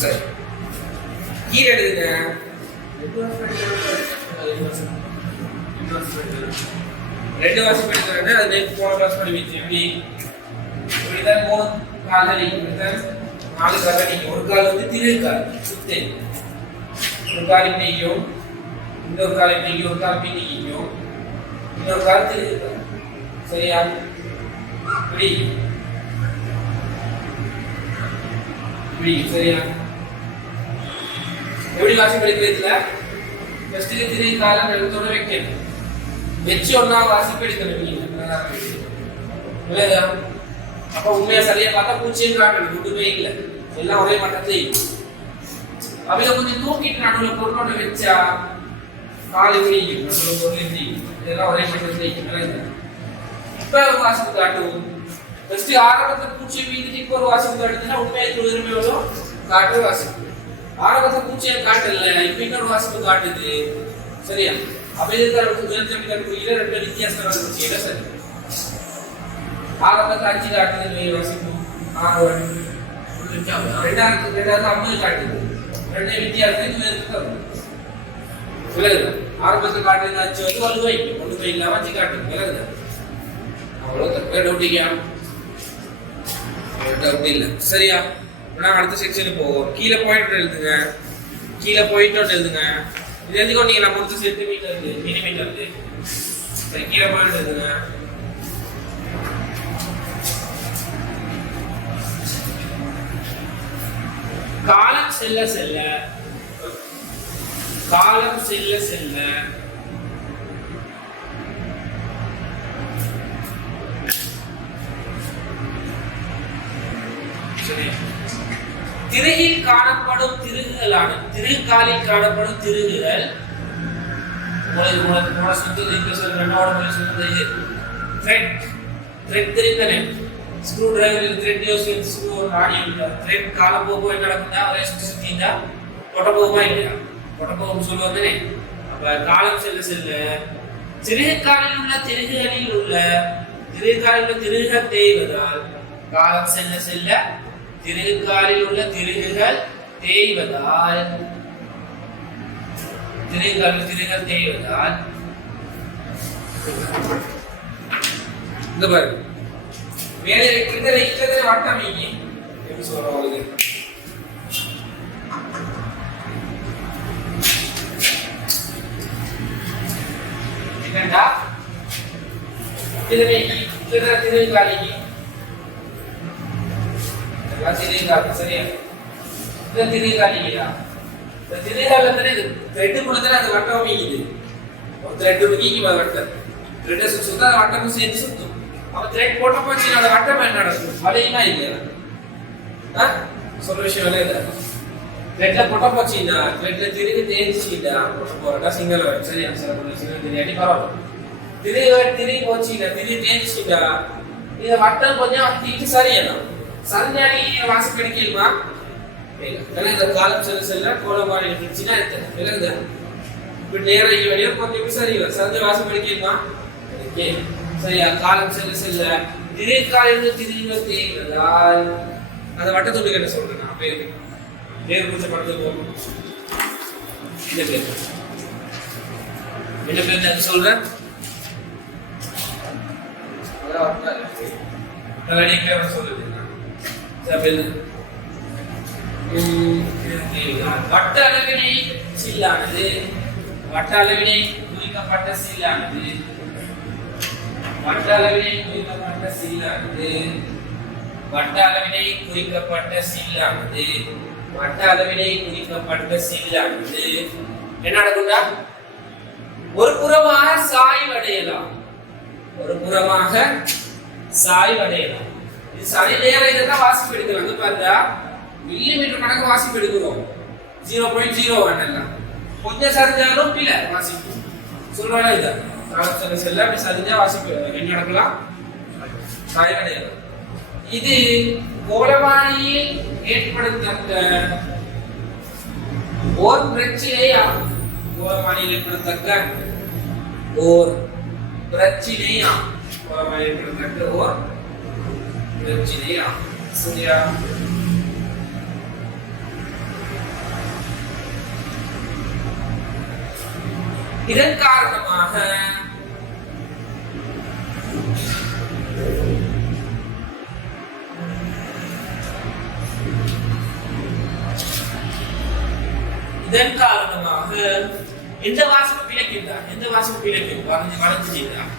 சரி, கீழே எழுதுங்க. ரெண்டு வாசி படிக்கிறாங்க. அது நேற்று போன கிளாஸ் படிச்சு எப்படி இப்படிதான் 3 கால்கள் இப்படிதான் 4 கால்கள் நீங்க. ஒரு கால் வந்து திருகால் சுத்தே, ஒரு கால் இப்படியும், இன்னொரு கால் இப்படியும், ஒரு கால் பின்னிக்கும், இன்னொரு கால் திருகால். சரியா? இப்படி இப்படி. சரியா? எப்படி வாசி படிக்கிறதுல ஃபர்ஸ்ட் திரு காலம் எழுத்தோட வைக்கணும். வெச்சு ஒன்னா வாசி படிக்கணும். இல்லையா? அப்ப உண்மையா சரியா பார்த்தா பூச்சியும் காட்டணும், ஒன்றுமே இல்லை, எல்லாம் ஒரே மட்டத்தை. அவங்க கொஞ்சம் தூக்கிட்டு நடுவில் பொருளோட வச்சா காலி முடியும், நடுவில் பொருள் முடியும், இதெல்லாம் ஒரே மட்டத்தை. இப்ப ஒரு வாசிப்பு காட்டும். ஃபர்ஸ்ட் ஆரம்பத்தில் பூச்சி வீட்டுக்கு இப்போ ஒரு வாசிப்பு காட்டுதுன்னா உண்மையை துளிர்மை வரும் காட்டு வாசிப்பு. ஆரம்பத்தை பூச்சியை காட்டல, இப்ப இன்னொரு வாசிப்பு காட்டுது. சரியா? அப்ப இதுக்கு கண்டுபிடிக்கல, ரெண்டு வித்தியாசம் கண்டுபிடிக்கல. சரி, ஆரம்பத்தை 5 காட்டுது வாசிப்பு, 6 ரெண்டாவது 50 காட்டுது. ரெண்டே வித்தியாசம் விலகுது. ஆரம்பத்தில் காட்டுது 5 வந்து வலுவை ஒன்றுமே இல்லாம 5 காட்டுது. விலகுது. அவ்வளவு டவுட் இல்லை. சரியா? நாங்கள் அடுத்த செக்ஷனுக்கு போவோம். கீழே பாயிண்ட் எழுதுங்க, கீழே பாயிண்ட் எழுதுங்க. இது எழுதிக்கோ. நீங்க நம்ம முடிச்ச சென்டிமீட்டர் மில்லிமீட்டர். சரி, கீழே பாயிண்ட் எழுதுங்க. காலம் செல்ல செல்ல திருகில் காணப்படும் திருகுகளான திருகாலில் காணப்படும் திருகுகள் ஸ்க்ரூ டிரைவரில் த்ரெட் யூஸ் ஸ்க்ரூ ஆடி த்ரெட் காலம் போக நடக்குதா ஒரே சுற்றி சுற்றிந்தா கொட்ட போகுமா இல்லையா? கொட்ட போகும் சொல்லுவாங்க. அப்ப காலம் செல்ல செல்ல திருகாலில் உள்ள திருகுகள் தேய்வதால் காலம் செல்ல செல்ல திருகாலில் உள்ள திருகுகள் தேய்வதால் இந்த பாரு மேலே இருக்கிறது வட்டம். இங்கே எப்படி சொல்றோம்? என்னடா அப்படிதானே இதுல திருகாலிக்கு திருகாலி சரியா இந்த திருகாலியா இந்த திருகாலத்துல இது த்ரெட் மூலத்துல அது வட்டம் வீங்குது ஒரு த்ரெட் வீங்கி வட்டம் த்ரெட் சுத்தா வட்டம் சேர்ந்து சுத்தும் அப்ப த்ரெட் போட்ட போச்சு அந்த வட்டம் என்ன நடக்கும் வளையுமா இல்லையா சொல்ற விஷயம் இல்லை த்ரெட்ல போட்ட போச்சுன்னா த்ரெட்ல திருகு தேய்ச்சிட்டா போட்ட போறதா சிங்கிள் வரும் சரியா சார் சிங்கிள் தெரியாட்டி பரவாயில்ல திரி போச்சுன்னா திரி தேய்ச்சிட்டா இந்த வட்டம் கொஞ்சம் தீட்டு சரியான சரியானி வாசி கிடைக்கலுமா இந்த காலம் செல்ல கோலமாடி இருந்துச்சுன்னா விலகுது இப்ப நேரம் வெளியே கொஞ்சம் சரியா சந்தை வாசி படிக்கலுமா சரியா காலம் செல்ல திரைக்காலிருந்து திரிவு தேய்வதால் அந்த வட்டத்துக்கு என்ன சொல்றேன் நான் பேர் பூச்ச படத்துக்கு போகணும் என்ன பேர் என்ன சொல்றேன் வட்ட அளவினை சில்லானது வட்ட அளவினை குறிக்கப்பட்ட சில்லானது வட்ட அளவினை குறிக்கப்பட்ட சில்லானது வட்ட அளவினை குறிக்கப்பட்ட சில்லானது வட்ட அளவினை குறிக்கப்பட்ட சில்லானது என்ன நடக்கும்டா ஒரு புறமாக சாய்வடையலாம் ஒரு புறமாக சாய்வடையலாம் இது சரி நேரம் இதெல்லாம் வாசிப்பு எடுக்கலாம் பாருங்க மில்லிமீட்டர் கணக்கு வாசிப்பு எடுக்கிறோம் 0.01 எல்லாம் கொஞ்சம் சரிஞ்சாலும் பிள்ளை வாசிப்பு சொல்றாங்க இதை காலத்துல செல்ல அப்படி சரிஞ்சா வாசிப்பு என்ன நடக்கலாம் சாய்வடையலாம் இது கோலமானியில் ஏற்படுத்தக்க ஓர் பிரச்சனையாகும் கோலமானியில் ஏற்படுத்தக்க ஓர் பிரச்சனையாகும் கோலமானியில் ஏற்படுத்தக்க ஓர் பிரச்சனையாகும் சரியா இதன் காரணமாக எந்த வாசிப்பு பிழைக்கின்றார் எந்த வாசிப்பு பிழைக்கும் வளர்ந்து செய்தார்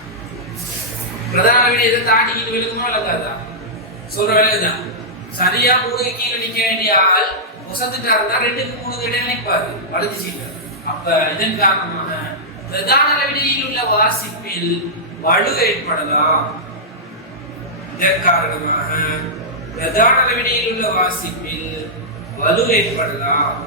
பிரதான விட எதை தாண்டி விழுக்குமா விளக்காதா சொல்ற வேலைதான் சரியா 3 கீழே நிக்க வேண்டிய ஆள் வசந்துட்டாருன்னா 2க்கு 3 இடையில நிற்பாரு வளர்ந்து செய்தார் அப்ப இதன் காரணமாக பிரதான விடையில் உள்ள வாசிப்பில் வலு ஏற்படலாம் இதன் காரணமாக பிரதான விடையில் உள்ள வாசிப்பில் வலு ஏற்படலாம்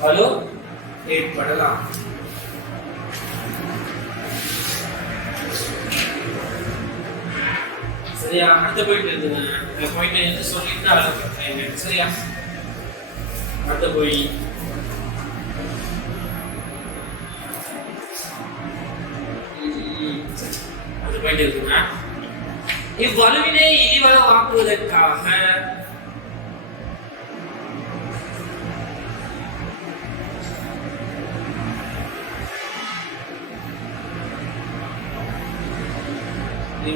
வலு ஏற்படலாம் சரியா அடுத்த பாயிண்ட் எழுதுங்க இந்த பாயிண்ட் என்ன சொல்லிட்டு அழகு சரியா அடுத்த போய் அடுத்த பாயிண்ட் எழுதுங்க இவ்வலுவினை இழிவளவாக்குவதற்காக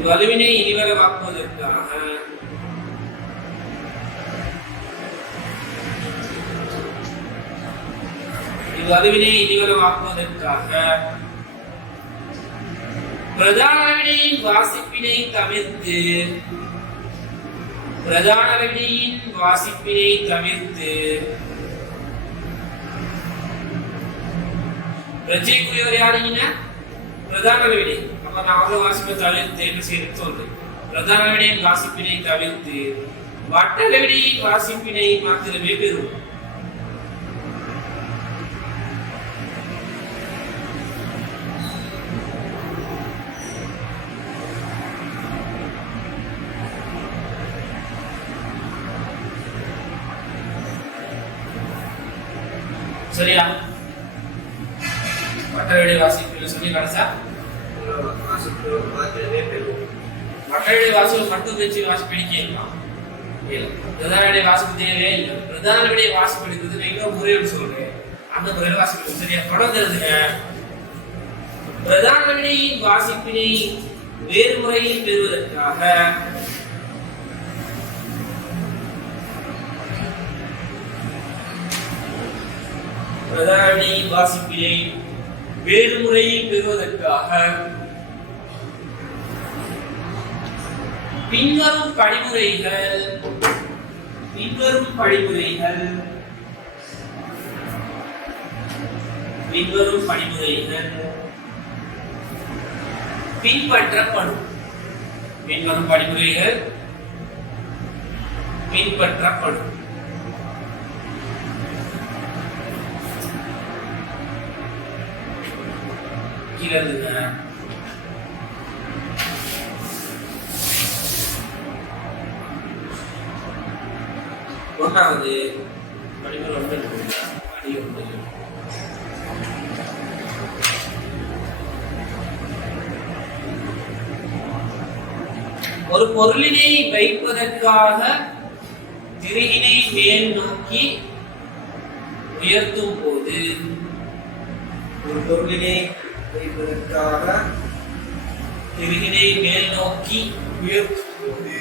வலுவினை இனிவரவாக்குவதற்காக வலுவினை இனிவரவாக்குவதற்காக பிரதான வினையின் வாசிப்பினை தவிர்த்து பிரஜைக்குரியவர் யாருன்னா பிரதான வினை அப்ப நான் அவ்வளவு வாசிப்பை தவிர்த்து என்ன செய்யறது சொல்றது பிரதான வினையின் வாசிப்பினை தவிர்த்து வட்டள வினையின் வாசிப்பினை மாத்திரமே பெறும் சரியா வட்டள வாசிப்பில் சொல்லி கடைசா வட்டளை வாசல் மட்டும் வச்சு வாசிப்பு எடுக்கலாம் பிரதான வாசிப்பு தேவையே இல்லை பிரதான வாசிப்பு எடுக்கிறது இன்னும் முறையோடு சொல்றேன் அந்த முறையில் வாசிக்கணும். சரியா? தொடர்ந்து எழுதுங்க. பிரதான வினையின் வாசிப்பினை வேறு முறையில் பெறுவதற்காக பிரதான வினையின் வாசிப்பினை வேறு முறையில் பெறுவதற்காக பின்வரும் படிமுறைகள் பின்பற்றப்படும். ஒன்றாவது படிமுறை ஒன்று. ஒரு பொருளினை வைப்பதற்காக திருகினை மேல் நோக்கி உயர்த்தும் போது திருகினை மேல் நோக்கி உயர்த்தும் போது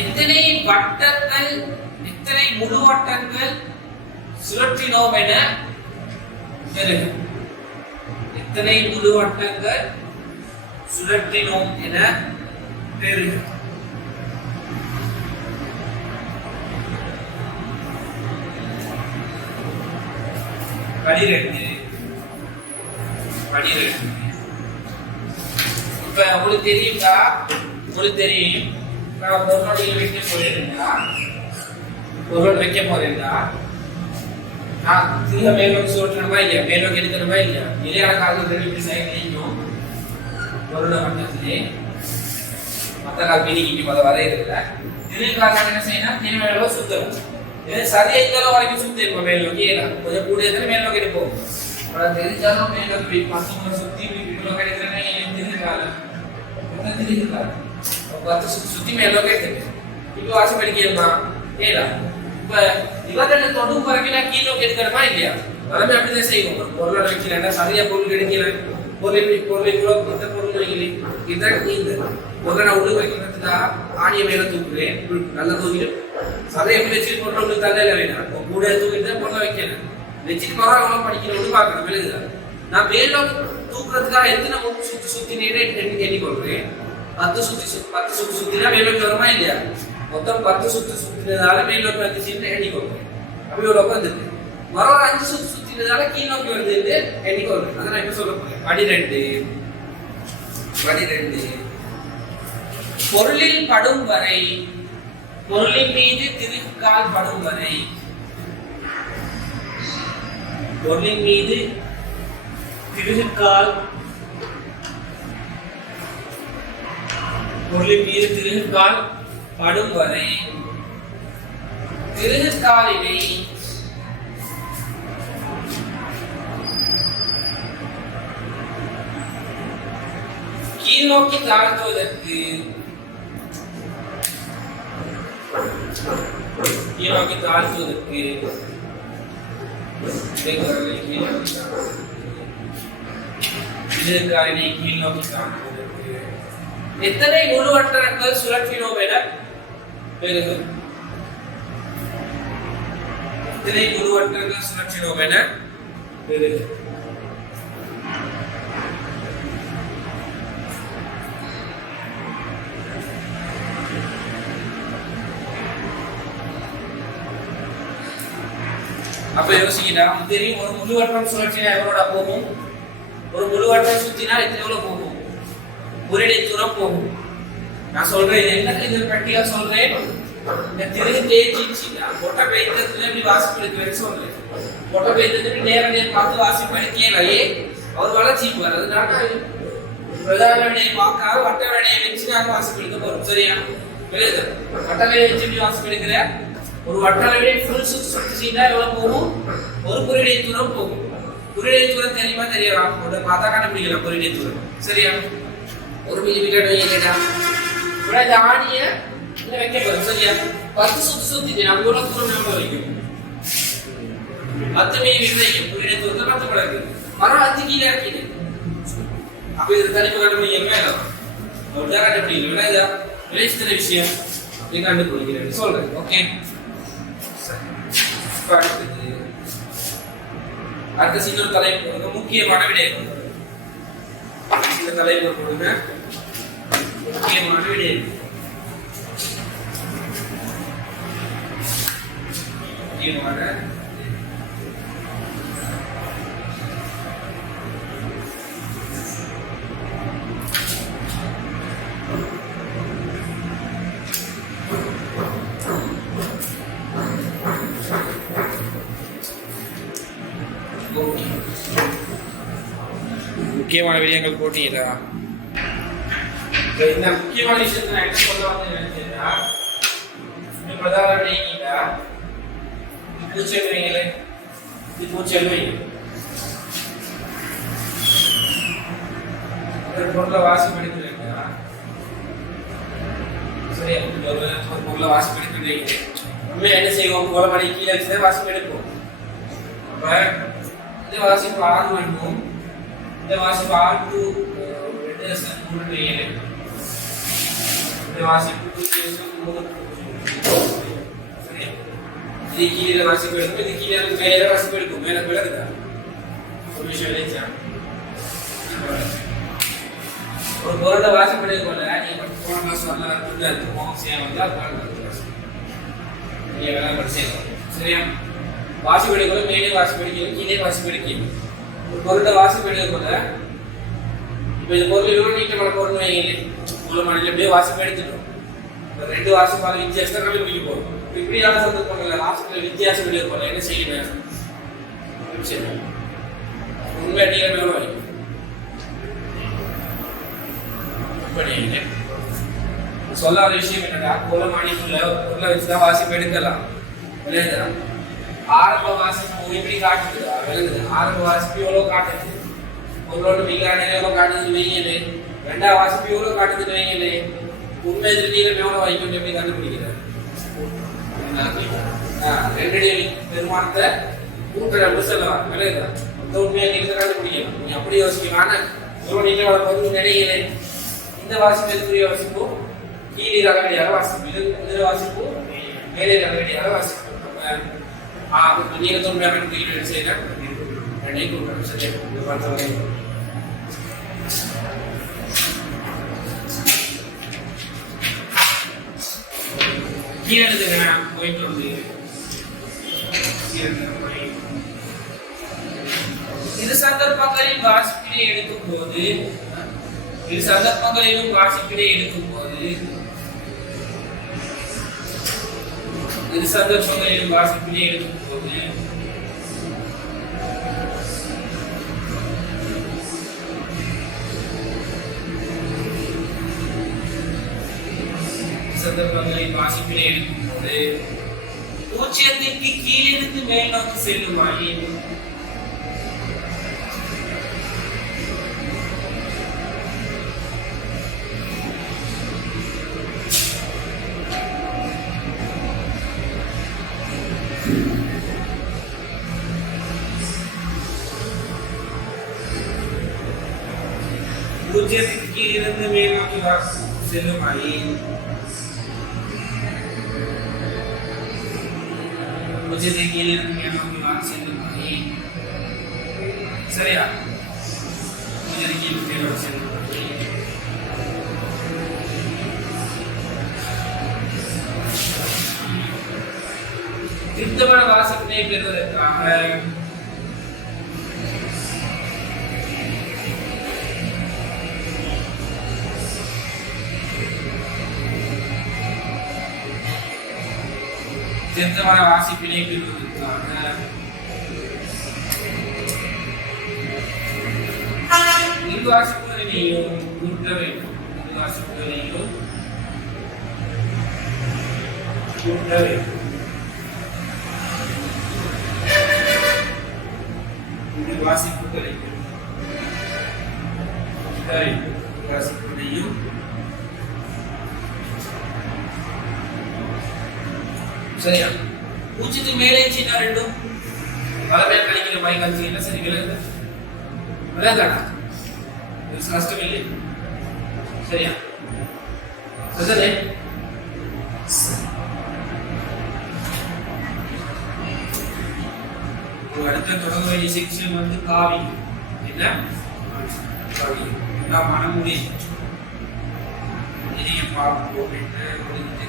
எத்தனை வட்டங்கள், எத்தனை முழு வட்டங்கள் சுழற்றினோம் என பெறுக. எத்தனை முழு வட்டங்கள் சுழற்றினோம் என பெறுக. இப்ப உங்களுக்கு தெரியும் நான் பொருள் வைக்க போறேன்டா நான் திரும்ப மேலோக்கி சுழற்றணுமா இல்லையா, மேலோக்கி எடுக்கணுமா இல்லையா, இலையான காலம் ரெண்டு சைடு நீக்கும் பொருளை மட்டத்திலே மற்ற கால் மீனிக்கு அதை வரையிறதுல திருக்காக என்ன செய்யணும், திரும்ப சுத்தணும். சரியா இந்த வரைக்கும் சுத்தி இருப்போம் மேலோக்கி கொஞ்சம் கூடிய மேலோக்கி எடுப்போம். தெரிஞ்சாலும் மேலோக்கி 10 முறை சுத்தி கிடைக்கிறேன் சுத்தி மேலோக்கி எடுத்துட்டேன். இப்போ வாசி படிக்கணுமா ஏடா இப்ப இவர்களை தொடும் வரைக்கும் கீழே எடுக்கணுமா இல்லையா, எல்லாமே அப்படிதான் செய்வோம். பொருளை வைக்கல சரியா பொருள் கிடைக்கல, பொருளை இதான் இந்த பொருளை நான் உள்ள வைக்கிறதுக்காக ஆணிய மேல தூக்குறேன், நல்லா தூக்கிடும். சரியா எப்படி வச்சுட்டு பொருளை உங்களுக்கு தள்ளையில வேணும், கூட தூக்கிட்டு பொருளை வைக்கணும். வச்சுட்டு பரவாயில்ல படிக்கணும்னு பாக்கணும். விழுதுதான் நான் மேல தூக்குறதுக்காக எத்தனை சுத்தி எண்ணிக்கொள்றேன். 10 சுத்தி சுத்தினா மேலோக்கி வருமா இல்லையா, மொத்தம் 10 சுத்தினதால மேலோக்கி வந்துச்சுன்னு எண்ணிக்கொள்றேன். அப்படி ஒரு உட்காந்துருக்கு மரம் 5 சுத்தினதால கீழ் நோக்கி வருது எண்ணிக்கொள்றேன். அதை நான் இப்ப சொல்ல போறேன். படி 2 பொருளில் படும் வரை, பொருளின் மீது திருகால் படும் வரை, பொருளின் மீது திருகால் படும் வரை திருகாலினை கீழ் நோக்கி தாழ்த்துவதற்கு கீழ் நோக்கி தாழ்த்துவதற்கு எத்தனை முழு வட்டங்கள் சுழற்றினோம் என பெறுக. எத்தனை முழு வட்டங்கள் சுழற்றினோம் என பெறுக. அப்ப யோசிக்கிறேன் தெரியும், ஒரு முழு வட்டம் சுழற்றினா எவ்வளோட போகும், ஒரு முழு வட்டம் சுத்தினா எவ்வளவு போகும், ஒரு இட தூரம் போகும். நான் சொல்றேன் என்ன இது பட்டியா சொல்றேன், இந்த திருகு தேய்ச்சி பொட்டை பெய்ததுல இப்படி வாசிப்பு எடுக்கிறேன்னு சொல்றேன். பொட்டை பெய்ததுக்கு நேரம் பார்த்து வாசிப்பு எடுக்கலையே அவர் வளர்ச்சி வர்றதுனால பிரதான விடையை பார்க்காம வட்ட விடையை வச்சு நாங்க வாசிப்பு எடுக்க போறோம். சரியா? புரியுது? வட்ட விடையை வச்சு எப்படி வாசிப்பு எடுக்கிற? ஒரு வட்ட விடை ஃபுல் சுத்து செய்தா எவ்வளவு போகும்? ஒரு குறியீடை தூரம் போகும். குறியீடை தூரம் தெரியுமா தெரியாதா? ஒரு பார்த்தா கண்டுபிடிக்கலாம் குறியீடை தூரம். சரியா? 1 மில்லிமீட்டர் வைக்கட்டா? இப்ப இந்த ஆணிய இங்க வைக்க போறோம். சரியா? 10 சுத்து சுத்திட்டு நம்ம எவ்வளவு தூரம் நம்ம வைக்கும்? 10 மில்லிமீட்டர் வைக்கும். குறியீடை தூரத்தை 10 மடங்கு. மரம் 10 கீழே இறக்கிடு. அப்ப இது தனிப்பு கண்டுபிடிக்கணுமே இல்லை. அப்படிதான் கண்டுபிடிக்கணும். விளையாதா விளைச்சின விஷயம் அப்படி கண்டுபிடிக்கிறேன் சொல்றேன். ஓகே, அடுத்த இன்னொரு தலைப்பு கொடுங்க. முக்கியமான விடை இந்த தலைப்பு கொடுங்க. முக்கியமான விடை முக்கியமான முக்கியமான விடயங்கள் போட்டீங்களா? இந்த முக்கியமான விஷயத்தை நான் என்ன சொல்ல வந்து நினைச்சேன்னா, பிரதான விடயங்களா பூச்செல் வைங்களே, இது பூச்செல் வைங்க. ஒரு பொருளை வாசி படிக்கிறீங்களா? சரியா? ஒரு பொருளை வாசி படிக்கிறீங்க. உண்மையா என்ன செய்வோம்? கோலமணி கீழே வச்சுதான் வாசி எடுப்போம். அப்ப இந்த வாசிப்பு 6 வேணும். இந்த வாசிப்பு 6 to 2 இந்த வாசிப்பு 2 சரி. இது கீழே வாசிப்பு எடுக்கும். இது கீழே மேலே வாசிப்பு எடுக்கும். மேலே விளக்குதா? ஒரு விஷயம் இல்லையா? ஒரு பொருளை வாசிப்பு எடுக்க போல நீங்க போன கிளாஸ் வரல இருக்கும் சேவந்தா நீங்க வேலை படிச்சேன். சரியா? வாசி படிக்கல மேலே வாசி படிக்கல கீழே வாசி படிக்கல. ஒரு பொருளை வாசி படிக்க போல இப்போ இந்த பொருள் எவ்வளவு நீட்டமான பொருள் வைங்களே, உள்ள மணில அப்படியே வாசிப்பு எடுத்துட்டோம். ரெண்டு வாசிப்பான வித்தியாசத்தை கண்டுபிடிக்க போறோம். இப்படியான சந்தர்ப்பங்கள்ல வாசிப்புல வித்தியாசம் வெளியே போல என்ன செய்யணும்? உண்மை நீளம் எவ்வளவு வைக்கும்? சொல்லாத விஷயம் என்னடா, கோலமானிக்குள்ள பொருளை வச்சுதான் வாசிப்பு எடுக்கலாம். விளையாடுறா ஆரம்ப வாசிப்பு இப்படி காட்டுது. விளங்குது? ஆரம்ப வாசிப்பு எவ்வளவு காட்டுது? பொருளோட விஞ்ஞான எவ்வளவு காட்டுது வைங்களே. 2ஆம் வாசிப்பு எவ்வளவு காட்டுதுன்னு வைங்களே. உண்மை நீளம் எவ்வளவு வைக்கும் எப்படி கண்டுபிடிக்கிறார்? 2 பெருமானத்தை கூட்டுற சொல்லலாம். விளையாடுறா அந்த உண்மையை நீளத்தை கண்டுபிடிக்கணும். நீ அப்படி யோசிக்கலாம். ஆனா இவ்வளவு நீளம் வளர்ப்பது நினைக்கிறே. இந்த வாசிப்பு எதுக்குரிய வாசிப்பு? கீழே தலைவடியாக வாசிப்பு. இது வாசிப்பு மேலே தலைவடியாக வாசிப்பு. நீங்க உண்மையாக கண்டுபிடிக்க செய்யறேன். கீழே எழுதுங்க. போயிட்டு வந்து இது சந்தர்ப்பங்களில் வாசிப்பினை எடுக்கும் போது இது சந்தர்ப்பங்களிலும் வாசிப்பினை எடுக்கும் போது இது சந்தர்ப்பங்களிலும் வாசிப்பினை எடுக்கும் போது சந்தர்ப்பங்களில் வாசிப்பினை எடுக்கும் போது பூஜ்ஜியத்திற்கு கீழிருந்து மேல் நோக்கி செல்லுமாயின் பூஜ்ஜியத்திற்கு கீழிருந்து மேல் நோக்கி செல்லுமாயின் பூஜ்ஜியத்திற்கு கீழிருந்து மேல் நோக்கி செல்லுமாயின் சரியா? பூஜ்ஜியத்திற்கு கீழிருந்து மேல் நோக்கி செல்லுமாயின் திருத்தமான வாசிப்பினை பெறுவதற்காக திருத்தமான வாசிப்பினை பெறுவதற்காக வாசிப்பு வாசிப்புகளையும் கூட்ட வேண்டும். இரு வாசிப்புகளையும் கூட்ட வேண்டும். இரு வாசிப்புகளையும் கூட்ட வேண்டும். இரு வாசிப்புகளையும் சரியா? பூஜ்ஜியத்துக்கு மேலே சின்ன ரெண்டும் பலமே கழிக்கிற மாதிரி கழிச்சிங்கன்னா சரி விலகுது. விலகாடா கஷ்டம் இல்லை. சரியா? சரிதானே? அடுத்த தொடங்க வேண்டிய செக்ஷன் வந்து காவி. என்ன காவி? மனமொழி இனிய பார்ப்போம் என்று முடிந்து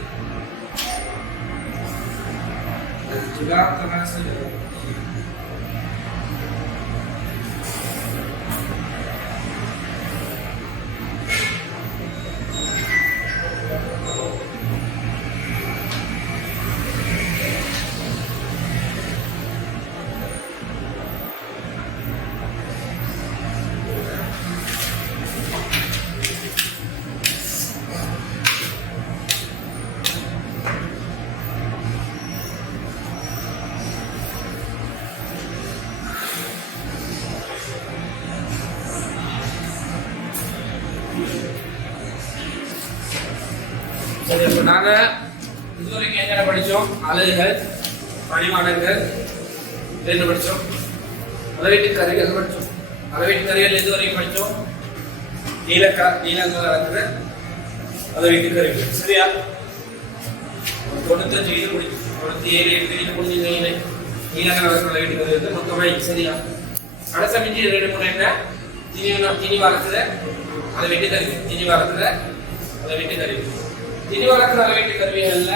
சரி. இப்போ நாங்கள் இதுவரைக்கும் என்ன படித்தோம்? அலகுகள், பரிமாணங்கள் என்ன படித்தோம்? அளவீட்டு கருவிகள் படித்தோம். அளவீட்டு கருவிகள் எது வரைக்கும் படித்தோம்? நீளங்கள் அளக்குற அளவீட்டு கருவிகள். சரியா? 95 இது முடிக்கும். 97 இது முடிஞ்சு நீளங்கள் அளக்குற அளவீட்டு கருவிகள் மொத்தமாக. சரியா? கடைசி மிஞ்சி 2 3 என்ன? திணி வளர்க்குற அளவீட்டு கருவி. திணி வளர்க்குற அளவீட்டு கருவி. திணி வளர்க்குற அளவீட்டு கருவிகள்ல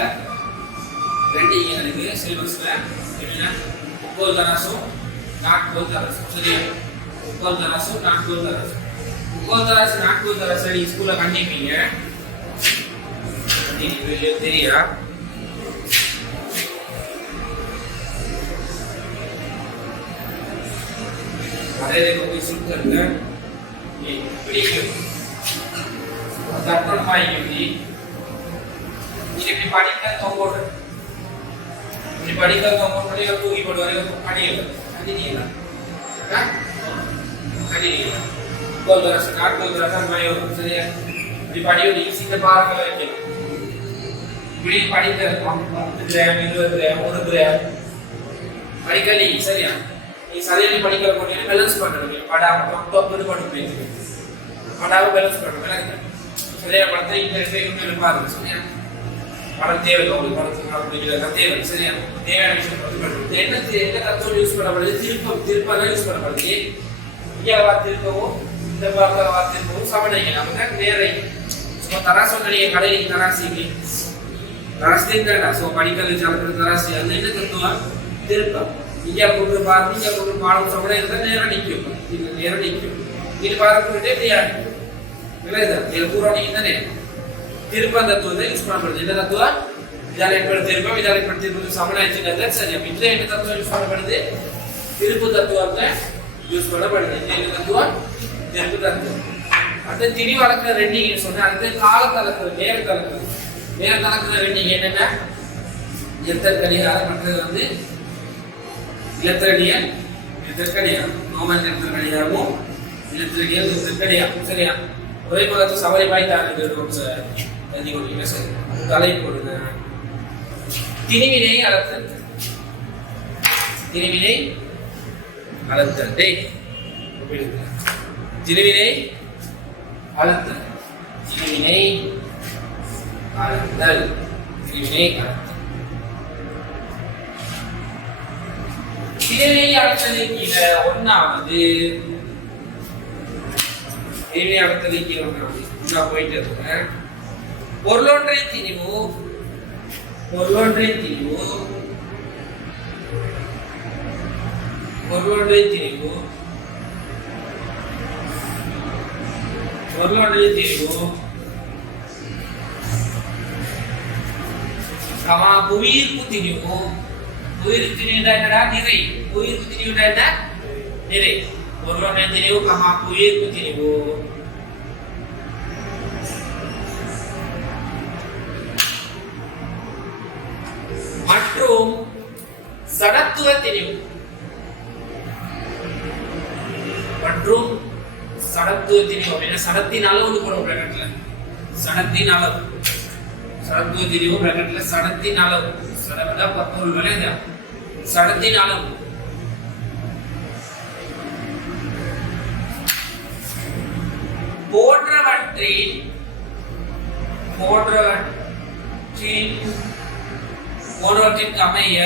2 இருக்கு சிலபஸ்ல. என்னன்னா உட்கோல் தராசும் நாட்கோல் தராசும். சரியா? உட்கோல் தராசும் நாட்கோல் தராசும். உட்கோல் தராசு நாட்கோல் தராசு நீங்க ஸ்கூல்ல கண்டிப்பீங்க. தெரியா? அதே போய் சுத்தருங்க. இப்படி தர்ப்பணமாகி இப்படி படிக்க தொங்கோடு இப்படி படிக்க தொங்கோடு தூக்கி போட்டு வரைக்கும் படிக்கல கண்டினியல சரியா? இப்படி படிக்க சின்ன பாருங்க வைக்கணும். இப்படி படிக்க 10 கிராம் 20 கிராம் 1 கிராம் படிக்கலி. சரியா? நீ சரியா படிக்கிற போட்டீங்கன்னா பேலன்ஸ் பண்ணணும். படாம தொப்பது பண்ணு போயிட்டு படாம பேலன்ஸ் பண்ணணும். சரியா? படத்தை இந்த பாருங்க. சரியா? படம் தேவை உங்களுக்கு படத்துக்கு தேவை. சரியா? தேவையான விஷயம் என்ன தத்துவம் யூஸ் பண்ணப்படுது? திருப்பம் யூஸ் பண்ணப்படுது. இங்கே திருப்பவும் இந்த திருப்பவும் சமநிலை நமக்கு நேரை தராசு கடையில் தராசி தராசி தெரிஞ்சா படிக்கல் சாப்பிட்ற தராசி அது என்ன தத்துவம்? திருப்பம். இங்கே கொண்டு பார்த்து இங்கே கொண்டு பாடம் சமணம் இருந்தால் நேரம் நிற்கும். நேரம் நிற்கும். இது பார்த்துக்கிட்டே தெரியாது. பூரா நீங்க தானே திருப்பம் தத்துவத்தை யூஸ் பண்ணப்படுது. என்ன தத்துவம்? இதால் ஏற்படுத்த திருப்பம், இதால் ஏற்படுத்த திருப்பம் சமணம். சரி, அப்ப இதுல என்ன தத்துவம் யூஸ் பண்ணப்படுது? திருப்பு தத்துவத்தை யூஸ் பண்ணப்படுது. என்ன தத்துவம்? திருப்பு தத்துவம். அடுத்த திணி வளர்க்குற 2 சொன்ன அடுத்த கால தளக்குறது, நேர தளக்குறது. நேர தளக்குற 2 என்னென்ன? எத்தற்கடிகாரம். மற்றது வந்து இலத்திரடியல் இலத்திற்கடிகாரம். ரோமன் இலத்திற்கடிகாரமும் இலத்திரடியல் இலத்திற்கடிகாரம். சரியா? ஒரே பக்கத்து சவரி பாய்த்தாங்க தலை போடுங்க. திணிவினை அளத்தல். திணிவினை அளத்தல். திணிவினை அளத்தல். திணிவினை அளத்தல். திணிவினை அளத்தல். திணிவினை அளத்தலின் கீழே ஒன்னாவது திணிவினை அளத்தலின் கீழே ஒன்னாவது போயிட்டு இருக்கேன். பொருளொன்றை திணிவு பொருளொன்றை திணிவு பொருளொன்றை திணிவு பொருளொன்றை திணிவு புவியீர்ப்பு திணிவு. புவியீர்ப்பு திணிவு என்னடா? நிறை. புவியீர்ப்பு திணிவு என்ன? நிறை. பொருளொன்றை திணிவு புவியீர்ப்பு திணிவு மற்றும் சடத்துவ திணிவு மற்றும் சடத்துவ திணிவு அப்படின்னா சடத்தின் அளவு போடும் பிராக்கெட்ல சடத்தின் அளவு சடத்துவ திணிவு பிராக்கெட்ல சடத்தின் அளவு சடம்னா 10 விளையாங்க சடத்தின் அளவு போன்றவற்றின் அமைய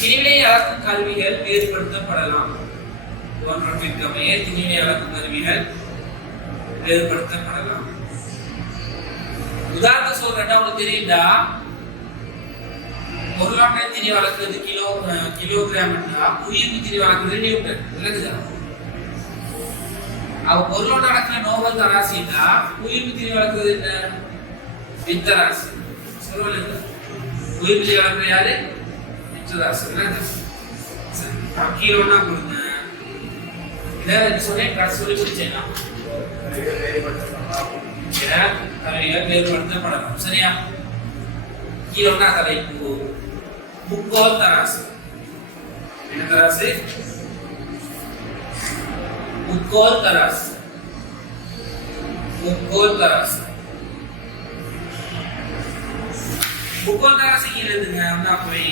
திணிவினை அளக்கும் கருவிகள் வேறுபடுத்தப்படலாம் திணிவினை அளக்கும் கருவிகள் வேறுபடுத்தப்படலாம். உதாரணம் சொல்றேன் உங்களுக்கு தெரியுதா பொருளாதார திணி வளர்க்கிறது கிலோகிராம் உயிர்ப்பு திணி வளர்க்கிறது நியூட்டன் விளக்குதா அவ பொருளோட நடக்கிற நோபல் தராசின்னா உயிர்ப்பு திணி வளர்க்கிறது என்ன வித்தராசி சொல்லுவாங்க உயிர்ப்பு திணி வளர்க்கிற யாரு வித்தராசி கீழோன்னா கொடுங்க இதை சொன்னேன் சொல்லி முடிச்சேன்னா வேறுபடுத்தப்படலாம் சரியா கீழோன்னா தலைப்பு முக்கோல் தராசு என்ன தராசு முக்கோல் தராசு முக்கோல் தராசு முக்கோல் தராசு கீழே இருந்துங்க ஒன்னா போய்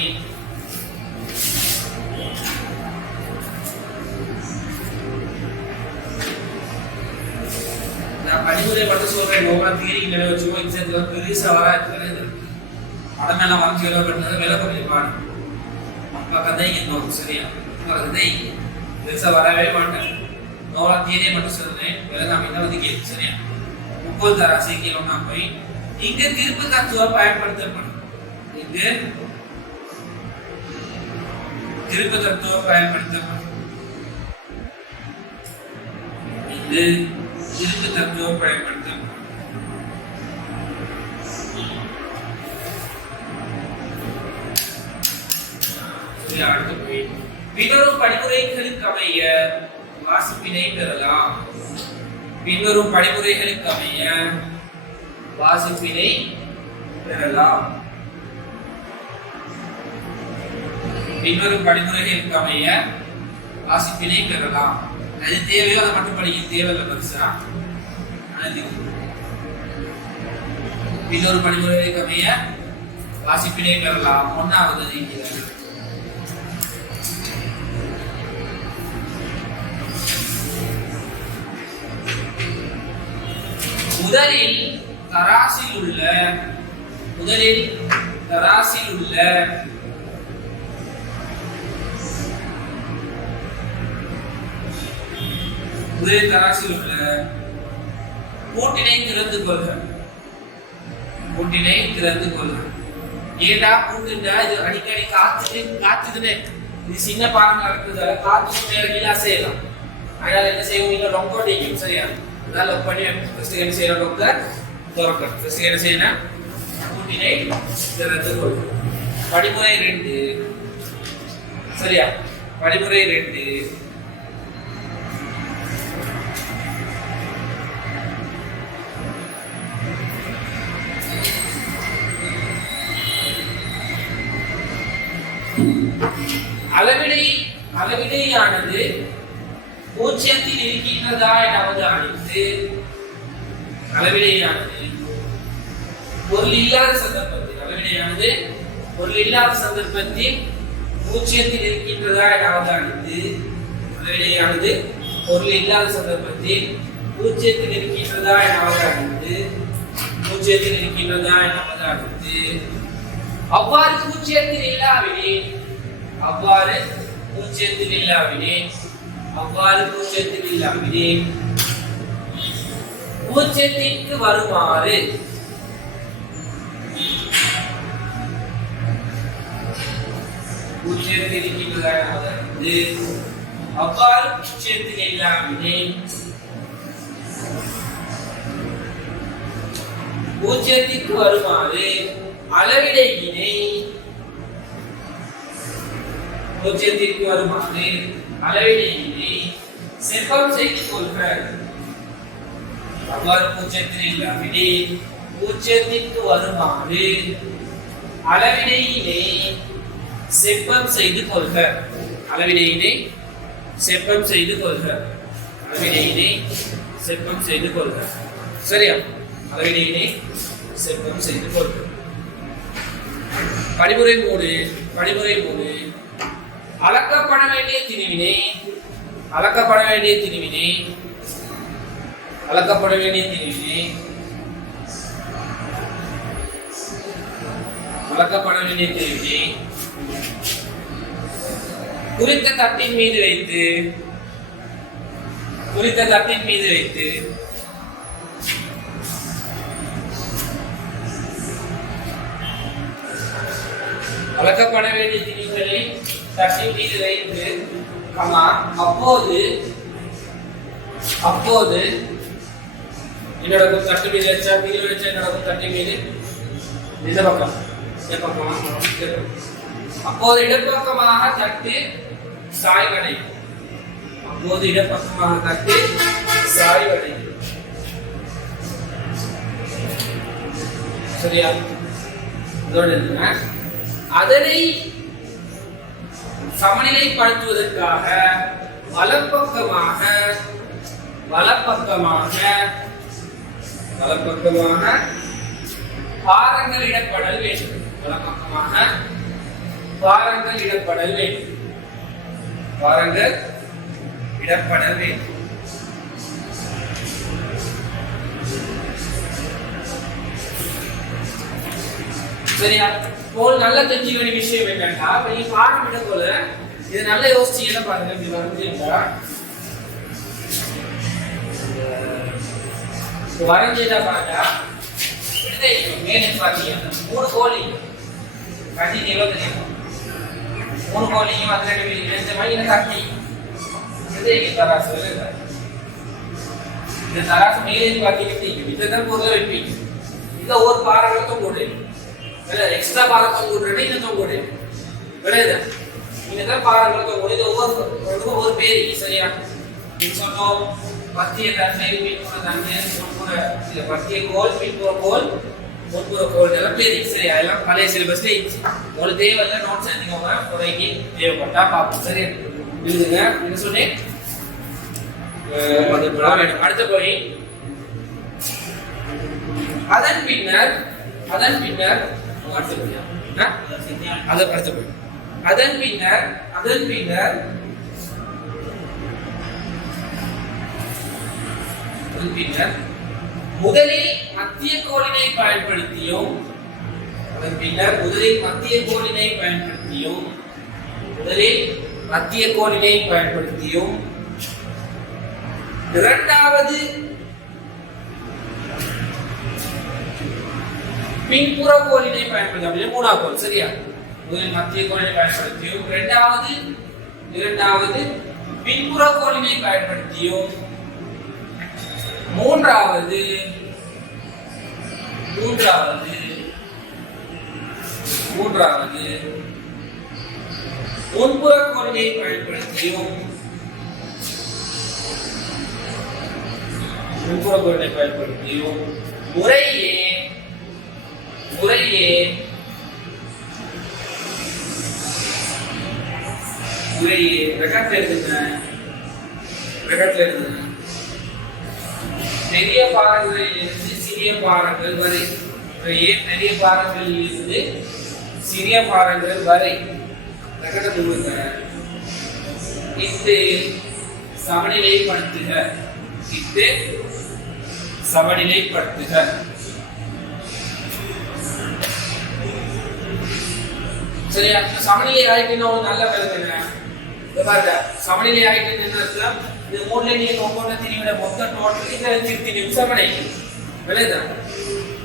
நான் படிமுறை மட்டும் சொல்றேன் ஒவ்வொரு தியரி வச்சுக்கோ எக்ஸாம்ல பெருசா வராது படமெல்லாம் வரைஞ்சி விளக்கப்பட்டது விலை கொஞ்சம் பாடு அப்பா கதை இன்னும் சரியா கதை பெருசா வரவே மாட்டேன் நோவா தியரியை மட்டும் சொல்றேன் விளங்காம தான் வந்து கேள்வி சரியா 30 தராசு கிலோனா போய் இங்க திருப்பு தத்துவம் பயன்படுத்தப்படும் இங்க திருப்பு தத்துவம் பயன்படுத்தப்படும் இங்க திருப்பு தத்துவம் பயன்படுத்தப்படும் பின்வரும் படிமுறைகளுக்கு அமைய வாசிப்பினை பெறலாம் பின்வரும் படிமுறைகளுக்கு அமைய வாசிப்பினை பெறலாம் பின்வரும் படிமுறைகளுக்கு அமைய வாசிப்பினை பெறலாம் அது தேவையோ அதை மட்டும் படிக்க தேவையில்லை பெருசா பின்வரும் படிமுறைகளுக்கு அமைய வாசிப்பினை பெறலாம் ஒன்னாவது முதலில் தராசில் உள்ள கூட்டினை திறந்து கொள்க ஏடா கூட்டுண்டா இது அடிக்கடி காத்துதுன்னு இது சின்ன பாடம் நடக்குது காத்து நேரடியா செய்யலாம் அதனால என்ன செய்வோம் ரொம்ப அடிக்கும் சரியா அதனால பண்ணி ஃபர்ஸ்ட் என்ன செய்யணும் டாக்டர் தோரக்கர் ஃபர்ஸ்ட் என்ன செய்யணும் கூட்டினை திறந்து கொள்க படிமுறை 2 சரியா படிமுறை 2 அளவிடையானது பூஜ்ஜியத்தில் இருக்கின்றதா என அவதானித்து அளவிடையானது பொருள் இல்லாத சந்தர்ப்பத்தில் பூஜ்ஜியத்தில் இருக்கின்றதா என அவதானித்து அளவிடையானது பொருள் இல்லாத சந்தர்ப்பத்தில் பூஜ்ஜியத்தில் இருக்கின்றதா என அவதானித்து அவ்வாறு பூஜ்ஜியத்தில் இல்லாவிடின் பூஜ்ஜியத்திற்கு வருமாறு பூஜ்ஜியத்தில் இல்லாவிடின் பூஜ்ஜியத்திற்கு வருமாறு அளவிடையினை செப்பம் செய்து கொள்க அவ்வாறு பூஜ்ஜியத்தில் இல்ல விடை பூஜ்ஜியத்திற்கு வருமாறு அளவிடையினை செப்பம் செய்து கொள்க. அளவிடையினை செப்பம் செய்து கொள்க. அளவிடையினை செப்பம் செய்து கொள்க. சரியா? அளவிடையினை செப்பம் செய்து கொள்க. படிமுறை 3 அளக்கப்பட வேண்டிய திணிவினை அளக்கப்பட வேண்டிய திணிவினை குறித்த தட்டின் மீது வைத்து அளக்கப்பட வேண்டிய திணிவுகளை தட்டின் மீது வைத்து அப்போது என்னோட தட்டு மீது வச்சா என்னோட தட்டின் மீது இந்த பக்கம் அப்போது இடப்பக்கமாக தட்டு சாய்வடையும். சரியா? அதனை சமநிலைப்படுத்துவதற்காக வலப்பக்கமாக பாரங்கள் இடப்படல் வேண்டும். பாரங்கள் இடப்படல் வேண்டும். சரியா? போல் நல்ல தெரிஞ்சுக்க வேண்டிய விஷயம் என்னன்னா, நீ பாடம் விட போல இது நல்ல யோசிச்சீங்கன்னா பாருங்க. இப்படி வரைஞ்சீங்களா? வரைஞ்சதா பாருங்க. மேலே பாத்தீங்க 3 கோழி கட்டி தெரியும். 3 கோழியும் அதுல ரெண்டு மணி கட்டி தராசு இந்த தராசு மேலே பாத்தீங்க. இதுதான் பொருளை வைப்பீங்க. இந்த ஒரு பாரங்களுக்கும் போடு எக்ஸ்ட்ரா பாரத்தம் கூடுறது இந்த தொங்கோடு விளையுது. இங்கதான் பாரங்களுக்கும் போடு. இது ஒவ்வொரு பேரு. சரியா? சொன்னோம் பத்திய தன்மை பின்புற தன்மை பத்திய கோல் பின்புற கோல் முன்புற கோல் எல்லாம் பேரு. சரியா? எல்லாம் பழைய சிலபஸ்ல இருந்துச்சு. உங்களுக்கு தேவையில்லை நோட்ஸ் எழுதிக்கோங்க. குறைக்கு தேவைப்பட்டா பார்ப்போம். சரியா? எழுதுங்க. என்ன சொன்னேன்? அடுத்த போய் அதன் பின்னர் முதலில் மத்திய கோலினை பயன்படுத்தியும் இரண்டாவது பின்புற கோலினை பயன்படுத்தி 3ஆவது கோல். சரியா? முதலில் மத்திய கோலினை பயன்படுத்தியும் இரண்டாவது பின்புற கோலினை பயன்படுத்தியும் மூன்றாவது முன்புற கோலினை பயன்படுத்தியும் முறையே பெரிய பாறங்களில் இருந்து சிறிய பாறங்கள் வரை பெரிய பாறங்களில் இருந்து சிறிய பாறங்கள் வரை இட்டு சமநிலைப்படுத்துக. சரியா? சமநிலை ஆயிட்டுன்னா ஒரு நல்ல விளக்குங்க. பாருங்க, சமநிலை ஆயிட்டு என்ன? இது மூணுல நீங்க ஒவ்வொரு திணிவிட மொத்த டோட்டல் இந்த திணிவு சமனை விளையுதா?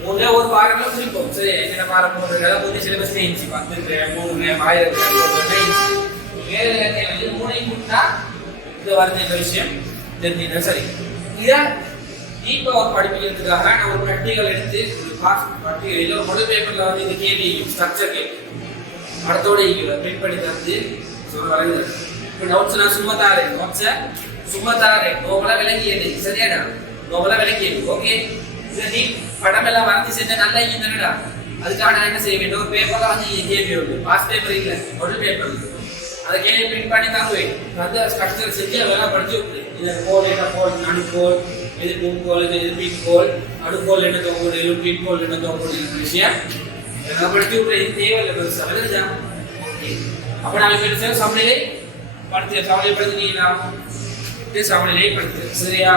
மூணுல ஒரு பாரங்களை குறிப்போம். சரி, என்ன பாரம் போடுறதுல கொஞ்சம் சிலபஸ் இருந்துச்சு. 10 கிராம் 3 கிராம் 1000 கிராம் வேறு மூணையும் கூட்டா இது வருது விஷயம் தெரிஞ்சுங்க. சரி, இதை பவர் படிப்பிக்கிறதுக்காக நான் ஒரு ப்ராக்டிகல் எடுத்து ஒரு முதல் பேப்பர்ல வந்து இந்த கேள்வி ஸ்ட்ரக்சர் கேள்வி அடுத்தோட பிரிண்ட் பண்ணி தந்து சொல்லுவாங்க. இப்போ நோட்ஸ் நான் சும்மா தாரேன். நோட்ஸை சும்மா தாரேன். நோக்கெல்லாம் விளங்கியது. சரியாடா? நோவலா விளக்கி ஓகே. இதை நீ படம் எல்லாம் வரைஞ்சி செஞ்ச நல்லா தானடா. அதுக்காக நான் என்ன செய்ய வேண்டும், ஒரு பேப்பர்ல வந்து கேள்வி உண்டு, பாஸ் பேப்பர் இல்லை ஒரு பேப்பர், அதை கேள்வி பிரிண்ட் பண்ணி தருவேன். வந்து ஸ்ட்ரக்சர் செஞ்சு அதெல்லாம் படிச்சு விட்டு இதில் கோல் என்ன கோல், நடுக்கோல் எது முன்கோல், எது பின்கோல், நடுக்கோல் என்ன தொகுடு, பின்கோல் என்ன தொகுடு விஷயம் எல்லாம் படிச்சு விட்டு. இது தேவையில்லை பெருசா விளைஞ்சா. அப்ப நாம பெருசா சமநிலை படுத்து சமநிலைப்படுத்தினீங்களா, சமநிலை படுத்து சரியா.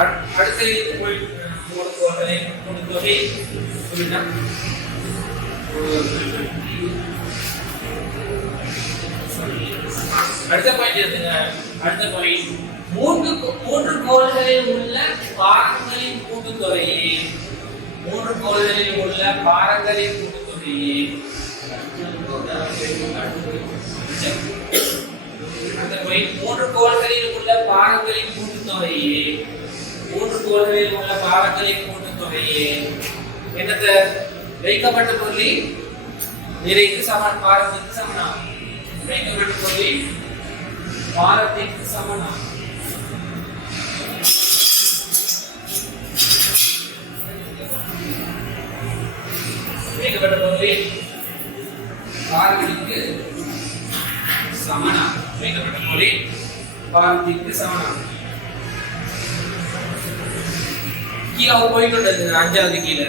அடுத்த அடுத்த பாயிண்ட் எடுத்துங்க. அடுத்த பாயிண்ட் மூன்று கோள்களில் உள்ள பாரங்களின் கூட்டுத்தொகையே, மூன்று கோள்களில் உள்ள பாரங்களின் கூட்டுத்தொகையே. அந்த பாயிண்ட் மூன்று கோள்களில் உள்ள பாரங்களின் கூட்டுத்தொகையே, மூன்று கோள்களில் உள்ள பாரங்களின் கூட்டுத்தொகையே. என்னத்தை வைக்கப்பட்ட பொருளில் நிறைக்கு சமன், பாரத்திற்கு சமனா. வைக்கப்பட்ட பொருளில் பாரத்திற்கு சமனா. வைக்கப்பட்ட பொருளில் பாரத்திற்கு சமனா. வைக்கப்பட்ட பொருளில் பாரத்திற்கு சமனா. கீழே ஒரு போயிட்டு இருந்தது, அஞ்சாவது கீழே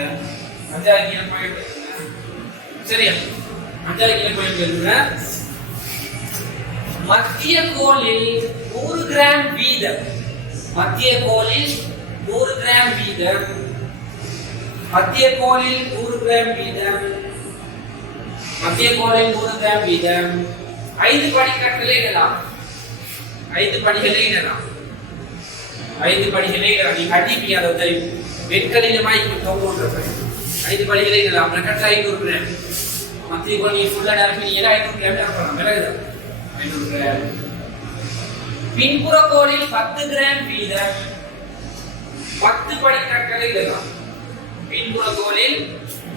போயிட்டு சரியா. அஞ்சாவது கீழே போயிட்டு இருந்த மத்திய கோலில் 100 கிராம் வீதம், மத்திய கோலில் 100 கிராம் வீதம், மத்திய கோலில் 100 கிராம் வீதம், மத்திய கோலில் 100 கிராம் வீதம் 5 படிக்கட்டுகளை இடலாம். 5 படிகளை இடலாம். 5 படிகளை இடலாம். நீ கட்டிப்பீங்க அதை தெரியும். வெண்கலிடமாய் தொங்குன்றது 5 படிகளை இடலாம். பிரக்கட்டில் 500 கிராம். மத்திய கோல் நீ ஃபுல்லா நிரப்பினீங்கன்னா 500 கிராம் நிரப்பலாம். விலகுது 500 கிராம். பின்புற கோலில் 10 கிராம் வீதம் 10 படிக்கட்டுகளை இடலாம். பின்புற கோலில்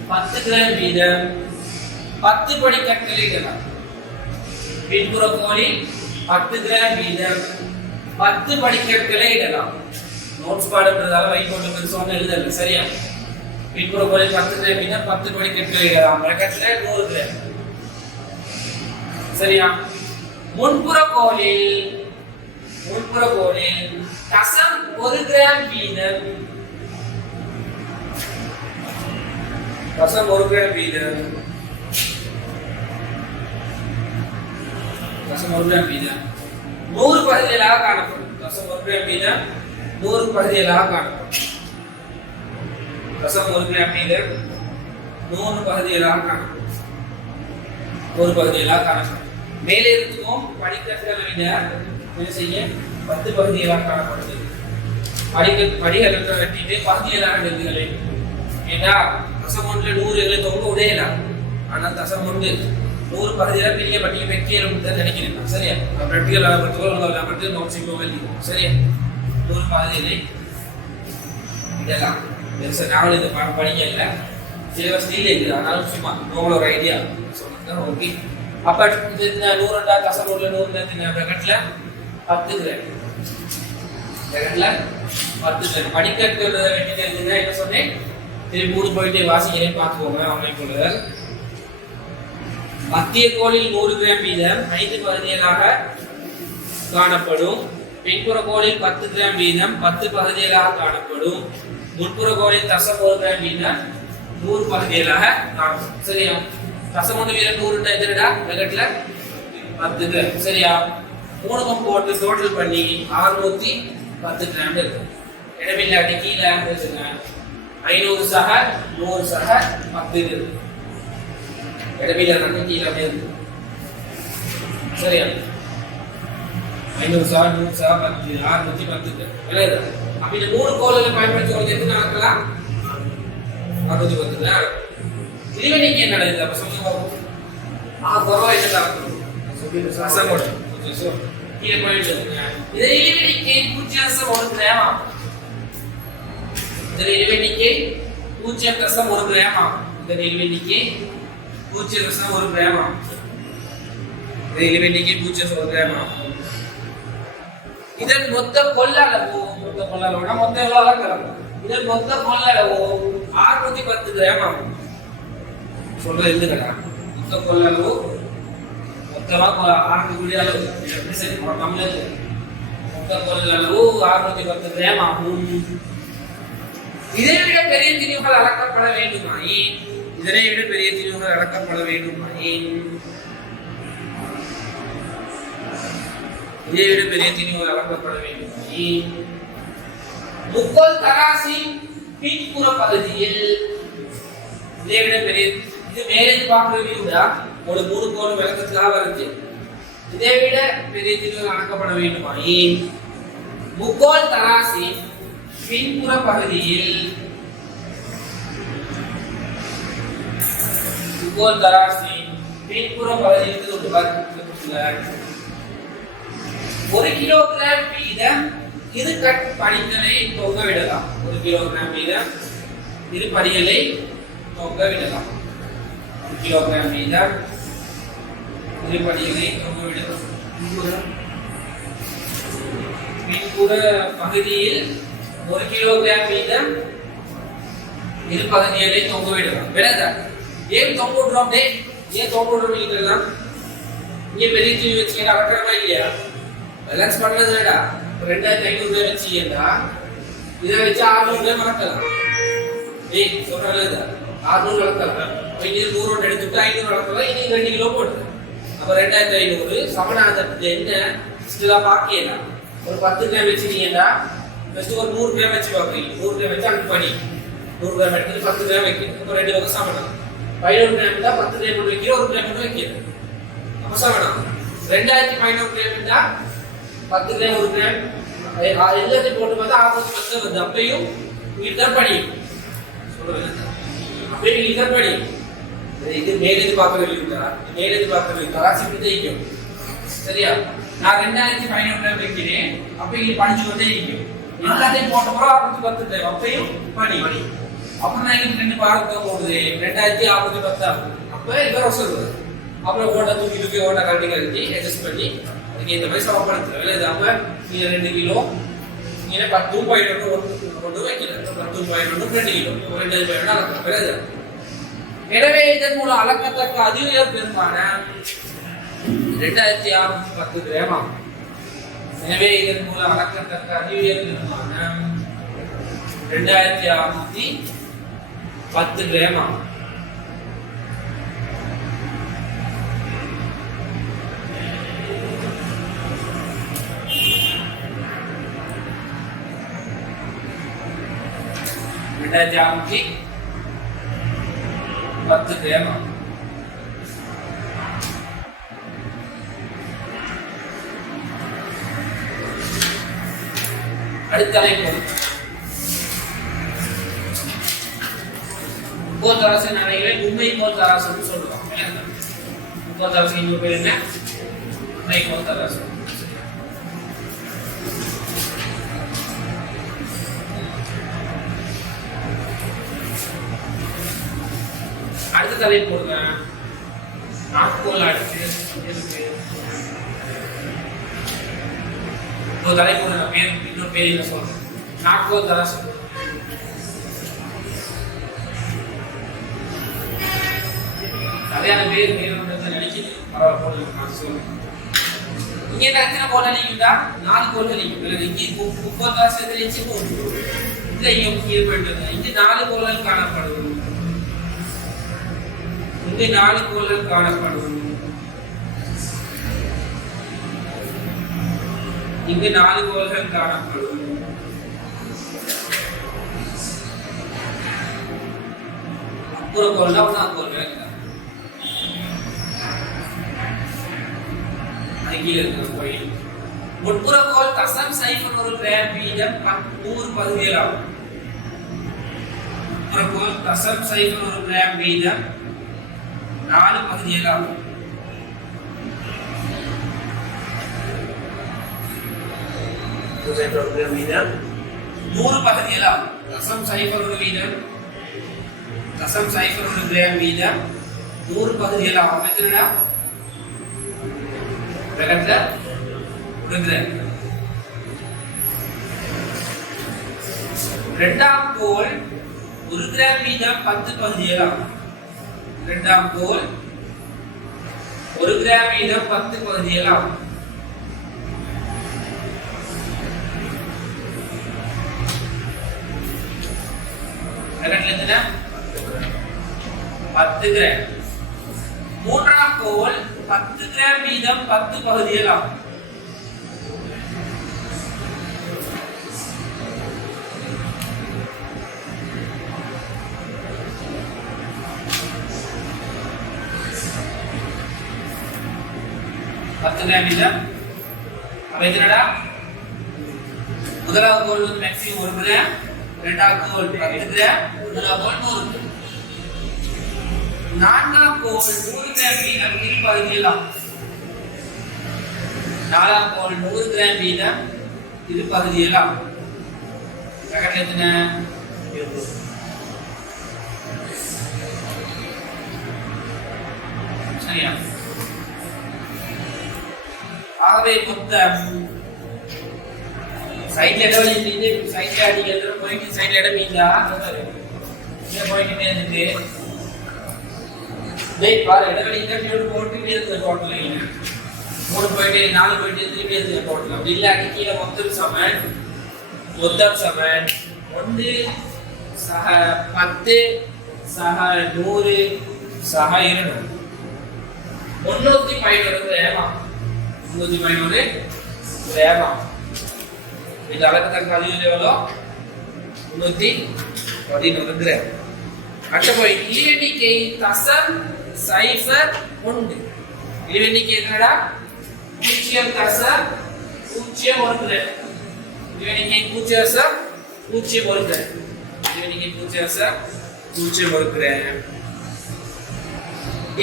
10 கிராம் வீதம் 10 படிக்கட்டுகளை இடலாம். பின்புற கோலில் 10 கிராம் வீதம் 10 படிக்கட்டுகளை இடலாம். நோட்ஸ் பாடப்படுறதால வைகோட்டு பெருசாக எழுதல சரியா. பின்புற கோலில் 10 கிராம் வீதம் 10 படிக்கட்டுகளை இடலாம். பிரக்கத்துல 100 கிராம் சரியா. முன்புற கோலில் தசம் 1 கிராம் வீதம் தசம் 1 கிராம் வீதம் தசம் 1 கிராம் வீதம் 100 பகுதிகளாக காணப்படும். தசம் 1 கிராம் வீதம் 100 பகுதிகளாக காணப்படும். தசம் 1 கிராம் வீதம் 100 பகுதிகளாக காணப்படும். 100 பகுதிகளாக காணப்படும். மேலே இருக்கும் படிக்கட்டுகளை விட என்ன செய்ய 10 பகுதிகளாக காணப்படுது. படிகளை வெட்டிட்டு பகுதிகளாக எழுதுகளை. ஏன்னா தசம் 1ல 100 தொங்க உடையலாம். ஆனால் தசம் 1 100 பகுதியில பெரிய பட்டியல் வைக்கணும் தான் நினைக்கிறேன் சரியா. ப்ராக்டிகல் மட்டும் நோட்ஸ் இப்போ சரியா. 100 பகுதியிலே இதெல்லாம் பெருசாக நாவல் இதை படிக்கல. சிலபஸ் ஸ்டீல் இருக்குது. ஆனாலும் சும்மா உங்களோட ஒரு ஐடியா சொல்லுங்க ஓகே. அப்போ இது 100 தசம் 1ல 100 பிரக்கெட்ல 10 கிராம். பிரக்கெட்ல 10 கிராம். படிக்கட்டு வெட்டிட்டு இருக்குங்க. என்ன சொன்னேன் திருப்பி 3 போயிட்டு வாசிக்கிறேன் பார்த்துக்கோங்க. அவனை கொள்ளுதல் மத்திய கோலில் 100 கிராம் வீதம் 5 பகுதிகளாக காணப்படும். பின்புற கோலில் 10 கிராம் வீதம் 10 பகுதிகளாக காணப்படும். முன்புற கோலில் தசம் 1 கிராம் வீதம் 100 பகுதிகளாக காணப்படும் சரியா. தசம் 1 வீதம் 100 எதுடா பிரக்கெட்ல 10 கிராம் சரியா. 3 போட்டு டோட்டல் பண்ணி 610 கிராம் இருக்கும். இடமில்லாட்டி கீழே வச்சுங்க 500 சக 100 சக 10 இருக்கு. இடமில்லாட்டி கீழே இருக்கு சரியா. 500 சக 100 சக 10 610 விளையுது. அப்ப இந்த 3 கோல்களை பயன்படுத்தி உங்களுக்கு எத்தனை நடக்கலாம் 610 தான். இதுவே நீங்க என்ன நடக்குது அப்ப சொல்லுங்க பாப்போம். குறவா என்ன நடக்கும் அசமோட கீழே போயிட்டு இதை இலிமினிக்கே 0.1 கிராம் ஆகும். இதில் இலிமினிக்கே 0.1 கிராம் ஆகும். இதில் இலிமினிக்கே 0.1 கிராம் ஆகும். இதில் இலிமினிக்கே 0.1 கிராம் ஆகும். இதன் மொத்த கொள்ளளவு மொத்த கொள்ளளவோட மொத்த எவ்வளவு அளக்கலாம். இதன் மொத்த கொள்ளளவு 610 கிராம் ஆகும். சொல்றது எழுதுங்கடா. மொத்த கொள்ளளவு மொத்தமா 6 கூடிய அளவு எப்படி சரி தமிழ்ல மொத்த கொள்ளளவு 610 கிராம் ஆகும். இதை விட பெரிய திணிவுகள் அளக்கப்பட வேண்டுமாயின் இதனை விட பெரிய திணிவுகள் அளக்கப்பட வேண்டுமாயின் இதை விட பெரிய திணிவுகள் அளக்கப்பட வேண்டுமாயின் முக்கோல் தராசி பின்புற பகுதியில் இதை விட பெரிய இது மேலே பார்க்கறதை விட ஒரு 3 கோணம் விளக்கத்துக்காக வருது. இதை விட பெரிய திணிவுகள் அளக்கப்பட வேண்டுமாயின் முக்கோல் தராசி பின்புற பகுதியில் முக்கோல் தராசி பின்புற பகுதியில் ஒரு கிலோகிராம் வீதம் இரு கட் படிகளை தொங்க விடலாம். 1 கிலோகிராம் வீதம் இரு படிகளை தொங்க விடலாம். 1 கிலோகிராம் வீதம் இரு படிகளை தொங்க விடலாம். பின்புற பகுதியில் 1 கிலோகிராம் வீதம் இரு பகுதிகளை தொங்க விடலாம். விடதா ஏன் தொங்க விடுறோம்? ஏன் தொங்க விடுறோம்? இதெல்லாம் இங்க பெரிய தீவி வச்சு அடக்கிறமா இல்லையா? பேலன்ஸ் பண்றது வேடா. 2500 வச்சீங்கன்னா இதை வச்சு 600 வளர்க்கலாம். சொல்றது 600 வளர்க்கலாம். இனி 100 எடுத்துட்டு 500 வளர்க்கலாம். இனி 2 கிலோ போடுது. அப்ப 2500 சமனாதத்துக்கு என்ன ஸ்டிலா பாக்கலாம். ஒரு 10 கிராம் வச்சிருக்கீங்கன்னா ஃபர்ஸ்ட் ஒரு 100 கிராம் வச்சு பாக்குறீங்க. 100 கிராம் வச்சு அங்க பண்ணி 100 கிராம் எடுத்து 10 கிராம் வைக்கணும். அப்ப 2 வகை சமணம். 15 கிராம் தான் 10 கிராம் வைக்கிறோம். 1 கிராம் வைக்கணும். அப்ப சமணம் 2500 கிராம் தான் 10 கிராம் 1 கிராம் எல்லாத்தையும் போட்டு பார்த்தா 610 வருது. அப்பையும் இதுதான் படி சொல்றேன். அப்பையும் இதுதான் படி. இது மேலேது பார்க்கறது இல்லையா? மேலேது பார்க்கறது தராசி பிடிக்கும். சரியா? நான் 2500 கிராம் வைக்கிறேன். அப்ப இங்க படிச்சு வந்தே இருக்கும். எல்லாத்தையும் போட்ட பிறகு 610 கிராம் அப்பையும் படி. அப்ப நான் இங்க 2 பாரத்தை போடுது 2610 ஆகும். அப்ப இவர் சொல்றது அப்புறம் ஓட்ட தூக்கி ஓட்ட கட்டி கட்டி அட்ஜஸ்ட் பண்ணி அதுக்கு இந்த மாதிரி சமப்படுத்துறேன். அப்ப நீங்க 2 கிலோ நீங்க 10.1 கொண்டு வைக்கிறேன். 10.1 2 கிலோ 2 அளக்கலாம். எனவே இதன் மூலம் அளக்கத்தக்க அதிஉயர் பெருமானம் 2610 கிராம் ஆகும். எனவே இதன் மூலம் அளக்கத்தக்க அதிஉயர் பெருமானம் 2610 கிராம் ஆகும். ஜாமுக்கு 10 கிராம் ஆகும். அடுத்த தலைப்பு கோல் தராசு நாளைகளை உண்மை கோல் தராசுன்னு சொல்லுவாங்க. கோல் தராசு இன்னொரு பேர் என்ன? உண்மை கோல் தராசு. அடுத்த தலைப்பு போடுங்க. நாட்கோல் அடுத்து ஒரு தலைப்பு பேர் இன்னொரு பேர் என்ன சொல்றேன்? நாட்கோல் தராசு. சரியான பேர் நினைக்குது. இங்க எத்தனை கோல் அடிக்குதா? 4 கோல் அடிக்கும். இங்கே 30 தராசு தெரிஞ்சு இல்ல இங்க முக்கிய போயிட்டு இங்க 4 கோல்கள் காணப்படும். இங்கே 4 கோல்கள் காணப்படும். இங்கு 4 கோல்கள் காணப்படும். அப்புற கோல் தான் 4 கோல்கள் கீழே இருக்கிற கோயில். உட்புற கோல் தசம் சைபர் 1 கிராம் வீதம் 100 பகுதிகள் ஆகும். உட்புற கோல் தசம் சைபர் 1 கிராம் வீதம் 4 பகுதிகள் ஆகும். வீதம் 100 பகுதிகள் ஆகும். தசம் சைபர் 1 வீதம் தசம் சைபர் 1 கிராம் வீதம் 100 பகுதிகள் ஆகும். எத்தனைடா? பிரகட்ல உடுங்க இரண்டாம் கோல் 1 கிராம் வீதம் 10 பகுதிகள் ஆகும். இரண்டாம் கோல் 1 கிராம் வீதம் 10 பகுதிகள் ஆகும். என்ன 10 கிராம். மூன்றாம் கோல் 10 கிராம் வீதம் 10 பகுதிகள் ஆகும். முதலாவது கோல் வந்து மேக்ஸிமம் 1 கிராம், இரண்டாவது கோல் 10 கிராம், மூன்றாவது கோல் 100 கிராம். நான்காம் கோல் 100 கிராம் வீதம் இரு பகுதியில் ஆகும். நாலாம் கோல் 100 கிராம் வீதம் இரு பகுதியில் ஆகும். எத்தனை? சரியா? ஆகவே மொத்தம் சைட்ல இடம் இருந்து சைட்ல அடிக்கிற போயிட்டு சைட்ல இடம் இல்லா இங்க போயிட்டே இருந்து டேய் பாரு இடம் இங்க போட்டுட்டே இருக்கு டோட்டல் லைன் 3 போயிட்டு 4 போயிட்டு திருப்பி இருக்கு டோட்டல் அப்படி இல்ல கீழ மொத்தம் சமன் 1 சக 10 சக 100 சக 2 311 ரேமா 311 ரேமா இது அளவுக்கு கழிவு எவ்வளோ 311 கிராம். அடுத்த போய் இழிவெண்ணிக்கை தசம் 0.1 இழிவெண்ணிக்கை என்னடா 0.01 கிராம். இழிவெண்ணிக்கை 0.01 கிராம். இழிவெண்ணிக்கை 0.01 கிராம்.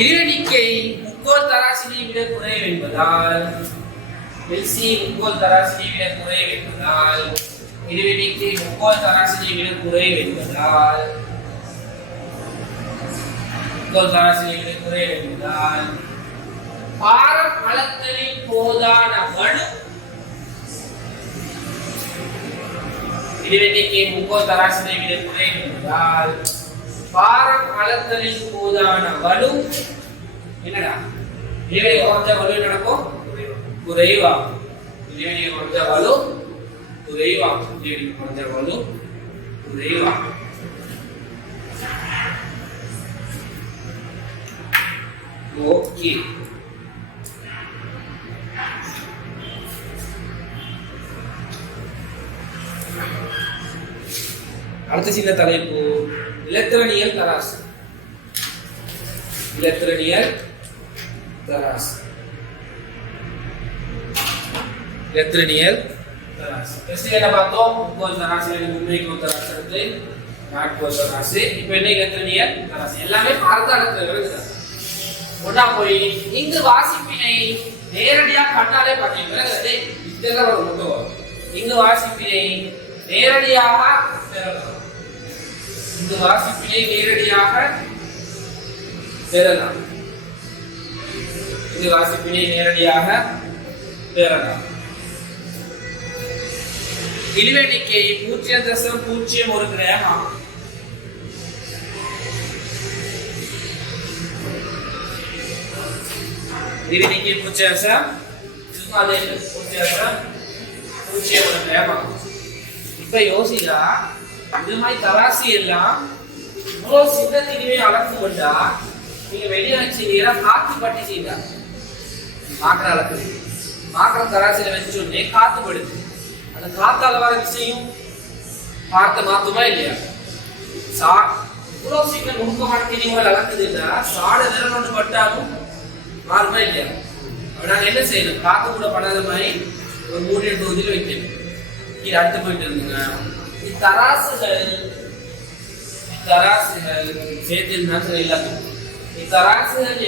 இழிவெண்ணிக்கை முக்கோள் தராசினை விட குறைவு என்பதால் LCM முக்கோள் தராசினை விட குறைவு என்பதால் இழிவெண்ணிக்கை முக்கோள் தராசினை விட குறைவு என்பதால் பாரம் அளத்தலின் போதான வலு இழிவெண்ணிக்கை முக்கோள் தராசினை விட குறைவு என்பதால் பாரம் அளத்தலின் போதான வலு என்னடா இழிவெண்ணிக்கை குறைஞ்ச வலு நடக்கும் குறைவாகும். இழிவெண்ணிக்கை குறைஞ்ச வலு குறைவாகும். இழிவெண்ணிக்கை குறைஞ்ச வலு குறைவாகும். ஓகே அடுத்த சின்ன தலைப்பு இலத்திரனியல் தராசு. இலத்திரனியல் தராசு. இலத்திரனியல் தராசு. ஃபர்ஸ்ட் என்ன பார்த்தோம்? முக்கோண தராசு, உண்மைக்கோண தராசு இருக்கு, நாட்கோண தராசு. இப்போ என்ன இலத்திரனியல் தராசு? எல்லாமே பார்த்த அளவுல ஒண்ணா போய் இங்கு வாசிப்பினை நேரடியா கண்ணாலே பார்த்தீங்கன்னா இதெல்லாம் ஒரு முட்டை வரும். இங்கு வாசிப்பினை நேரடியாக பெறலாம். இங்கு வாசிப்பினை நேரடியாக பெறலாம். இங்கு வாசிப்பினை நேரடியாக பெறலாம். இழிவெண்ணிக்கை 0.01 கிராம் ஆகும். இழிவெண்ணிக்கை 0.01 கிராம் ஆகும். இப்ப யோசிக்கா இது மாதிரி தராசி எல்லாம் இவ்வளவு சின்ன திணிவை அளக்கு கொண்டா நீங்க வெளியே வச்சீங்கன்னா காத்து பட்டுச்சீங்க மாக்கிற அளக்கு மாக்கிற தராசியில வச்சோடனே காத்து படுது. அந்த காத்தால வர விஷயம் பார்த்த மாத்துமா இல்லையா? இவ்வளவு சீக்கிரம் நுணுக்கமான திணிவுகள் அளக்குது இல்ல சாட நிறம் ஒன்று பட்டாலும் மாறுமா இல்லையா? நாங்க என்ன செய்யணும்? காத்து கூட படாத மாதிரி ஒரு 3 தொகுதியில் வைக்கணும். இது அடுத்து போயிட்டு இருந்துங்க. தராசுகள் சேர்த்து எல்லாத்துக்கும் தராசுகள்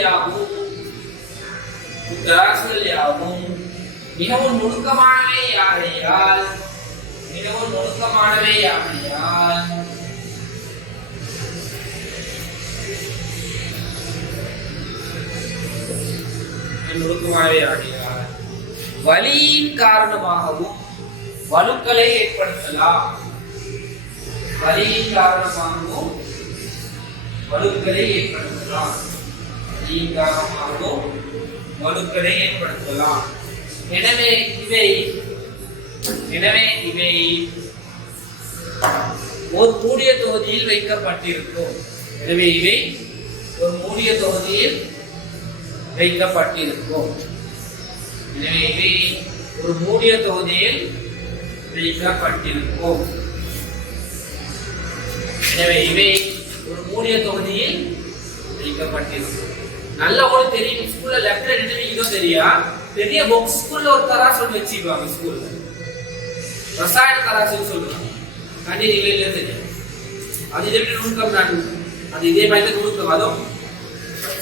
யாவும் மிகவும் நுணுக்கமானவை யாகையால் வலியின் காரணமாகவும் வலுக்களை ஏற்படுத்தலாம். வலியின் காரணமாகவும் வலுக்களை ஏற்படுத்தலாம். வலியின் காரணமாகவும் வலுக்களை ஏற்படுத்தலாம். எனவே இவை ஒரு மூடிய தொகுதியில் வைக்கப்பட்டிருக்கும். எனவே இவை ஒரு மூடிய தொகுதியில் வைக்கப்பட்டிருக்கும். எனவே இவை ஒரு மூடிய தொகுதியில் வைக்கப்பட்டிருக்கும். எனவே இவை ஒரு மூடிய தொகுதியில் வைக்கப்பட்டிருக்கும். நல்ல ஒரு தெரியும் ஸ்கூல்ல லெஃப்ட்ல நினைவு இதோ தெரியா பெரிய பாக்ஸ் ஸ்கூல்ல ஒரு தராசு வச்சிருப்பாங்க. ஸ்கூல்ல ரசாயன தராசுன்னு சொல்லுவாங்க. கண்டிப்பா தெரியும். அது எப்படி நுணுக்கம் நான் அது இதே மாதிரி நுணுக்கம். அதுவும்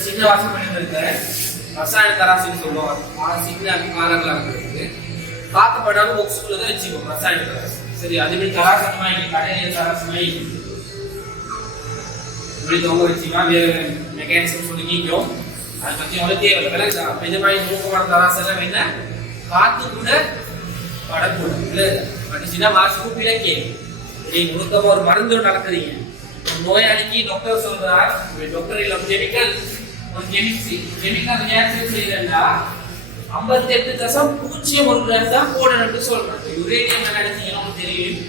சின்ன வாசம் பண்ணிருக்க ரசாயன தராசுன்னு சொல்லுவாங்க. சின்ன காலங்களா இருக்கு. காத்து படாம பாக்ஸ்குள்ள தான் வச்சுக்கோங்க ரசாயன தராசு. சரி, அதுவே தராசனமாயி கடையில தராசனமாயி இப்படி தொங்க வச்சுக்கலாம். வேறு மெக்கானிக்ஸ் சொல்லி நீக்கிறோம். அதை பற்றி அவ்வளோ தேவை. அப்போ இது மாதிரி நூக்கமான தராசெல்லாம் என்ன காத்து கூட படக்கூடாது. இல்லை படிச்சுன்னா வாசிப்பு பிழைக்கே. நீங்க நுணுக்கமாக ஒரு மருந்து நடக்குறீங்க. நோயாளிக்கு டாக்டர் சொல்றார், டாக்டர் இல்லை கெமிக்கல் ஒரு கெமிக்கல் ரியாக்ஷன் செய்யறா 58.01 தான் போடணும்னு சொல்றாங்க. யுரேனியம் என்ன நினைச்சீங்கன்னா தெரியும்.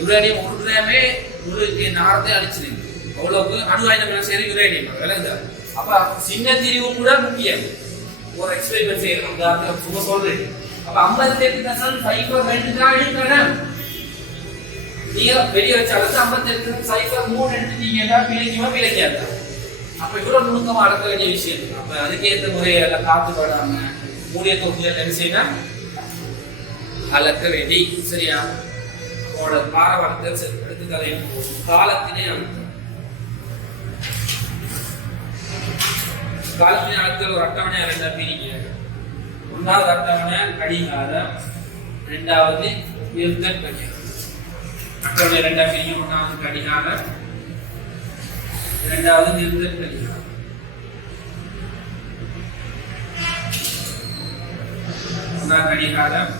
யுரேனியம் 1 கிராமே ஒரு நாரத்தை அழிச்சிருக்கு. அவ்வளவுக்கு அணு ஆயுதம் சரி யுரேனியம் விளங்குதா? அப்ப சின்ன திரிவும் கூட முக்கியம். ஒரு எக்ஸ்பெரிமெண்ட் செய்யணும். சும்மா சொல்றேன். அப்ப 58.02 தான் எடுக்கணும். நீங்க வெளியே வச்ச அளவுக்கு 58.03 எடுத்துட்டீங்கன்னா பிழைக்காது. அப்ப இவ்வளவு நுணுக்கமா அடக்க வேண்டிய விஷயம். அப்ப அதுக்கேற்ற முறையில காத்து படாம மூடிய தொகுதியில் என்ன செய்யணும் அளக்க வேண்டி. சரியா? பாரவர்த்தல் எடுத்துக்கதை காலத்தினை அழுத்தம். காலத்தினை அழுத்தல் ஒரு அட்டவணை ரெண்டா பிரிங்க. ஒன்றாவது அட்டவணை கடிகாரம், இரண்டாவது நிறுத்தல் கடிகாரம். அட்டவணை ரெண்டா பிரிங்க. ஒன்றாவது கடிகாரம், இரண்டாவது நிறுத்தல் கடிகாரம். ஒன்றாவது கடிகாரம்,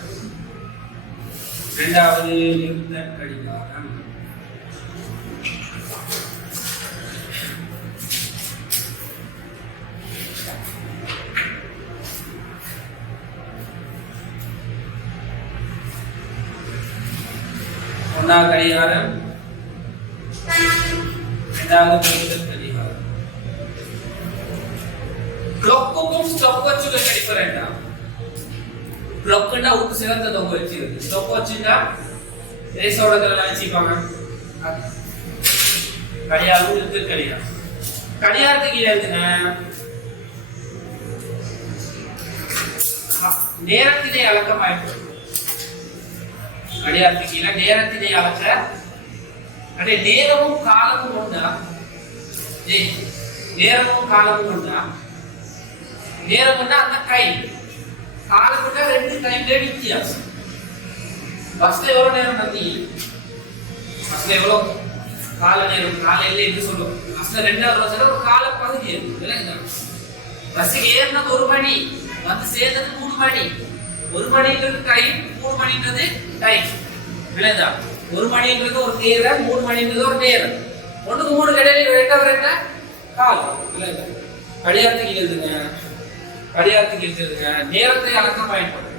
இரண்டாவது நிறுத்தல் கடிகாரம். ஒன்றாவது கடிகாரம், இரண்டாவது நிறுத்தல் கடிகாரம். கிளாக்குக்கும் ஸ்டாப் வாட்சுக்கும் என்ன டிஃபரெண்டா? கிளாக்னா ஒரு சிறந்த தொகை வச்சிருக்கு. ஸ்டாப் வாட்ச்னா ரேஸோட வச்சிருப்பாங்க. கடிகாரம் நிறுத்தல் கடிகாரம். கடிகாரத்துக்கு கீழே இருக்குங்க நேரத்தினை அளக்க பயன்படும். கடிகாரத்துக்கு கீழே நேரத்தினை அளக்க. அதே நேரமும் காலமும் உண்டா? நேரமும் காலமும் உண்டா? நேரம்னா அந்த டைம், காலம்னா 2 டைம்ல வித்தியாசம். பஸ்ல எவ்வளவு நேரம் நந்தி? பஸ்ல எவ்வளவு கால நேரம்? காலையில என்று சொல்லுவோம். பஸ்ல 2வது வருஷம் ஒரு கால பகுதி இருக்கு. பஸ்ஸுக்கு ஏறினது 1 மணி, வந்து சேர்ந்தது 3 மணி. 1 மணின்றது டைம், 3 மணின்றது டைம். விளையாதா? 1 மணின்றது ஒரு நேரம், 3 மணின்றது ஒரு நேரம். 1க்கு 3 கடையில 2வது என்ன காலம். விளையாதா? கடிகாரத்துக்கு எழுதுங்க. கடிகாரத்துக்கு எழுதுங்க. நேரத்தை அளக்க பயன்படும்.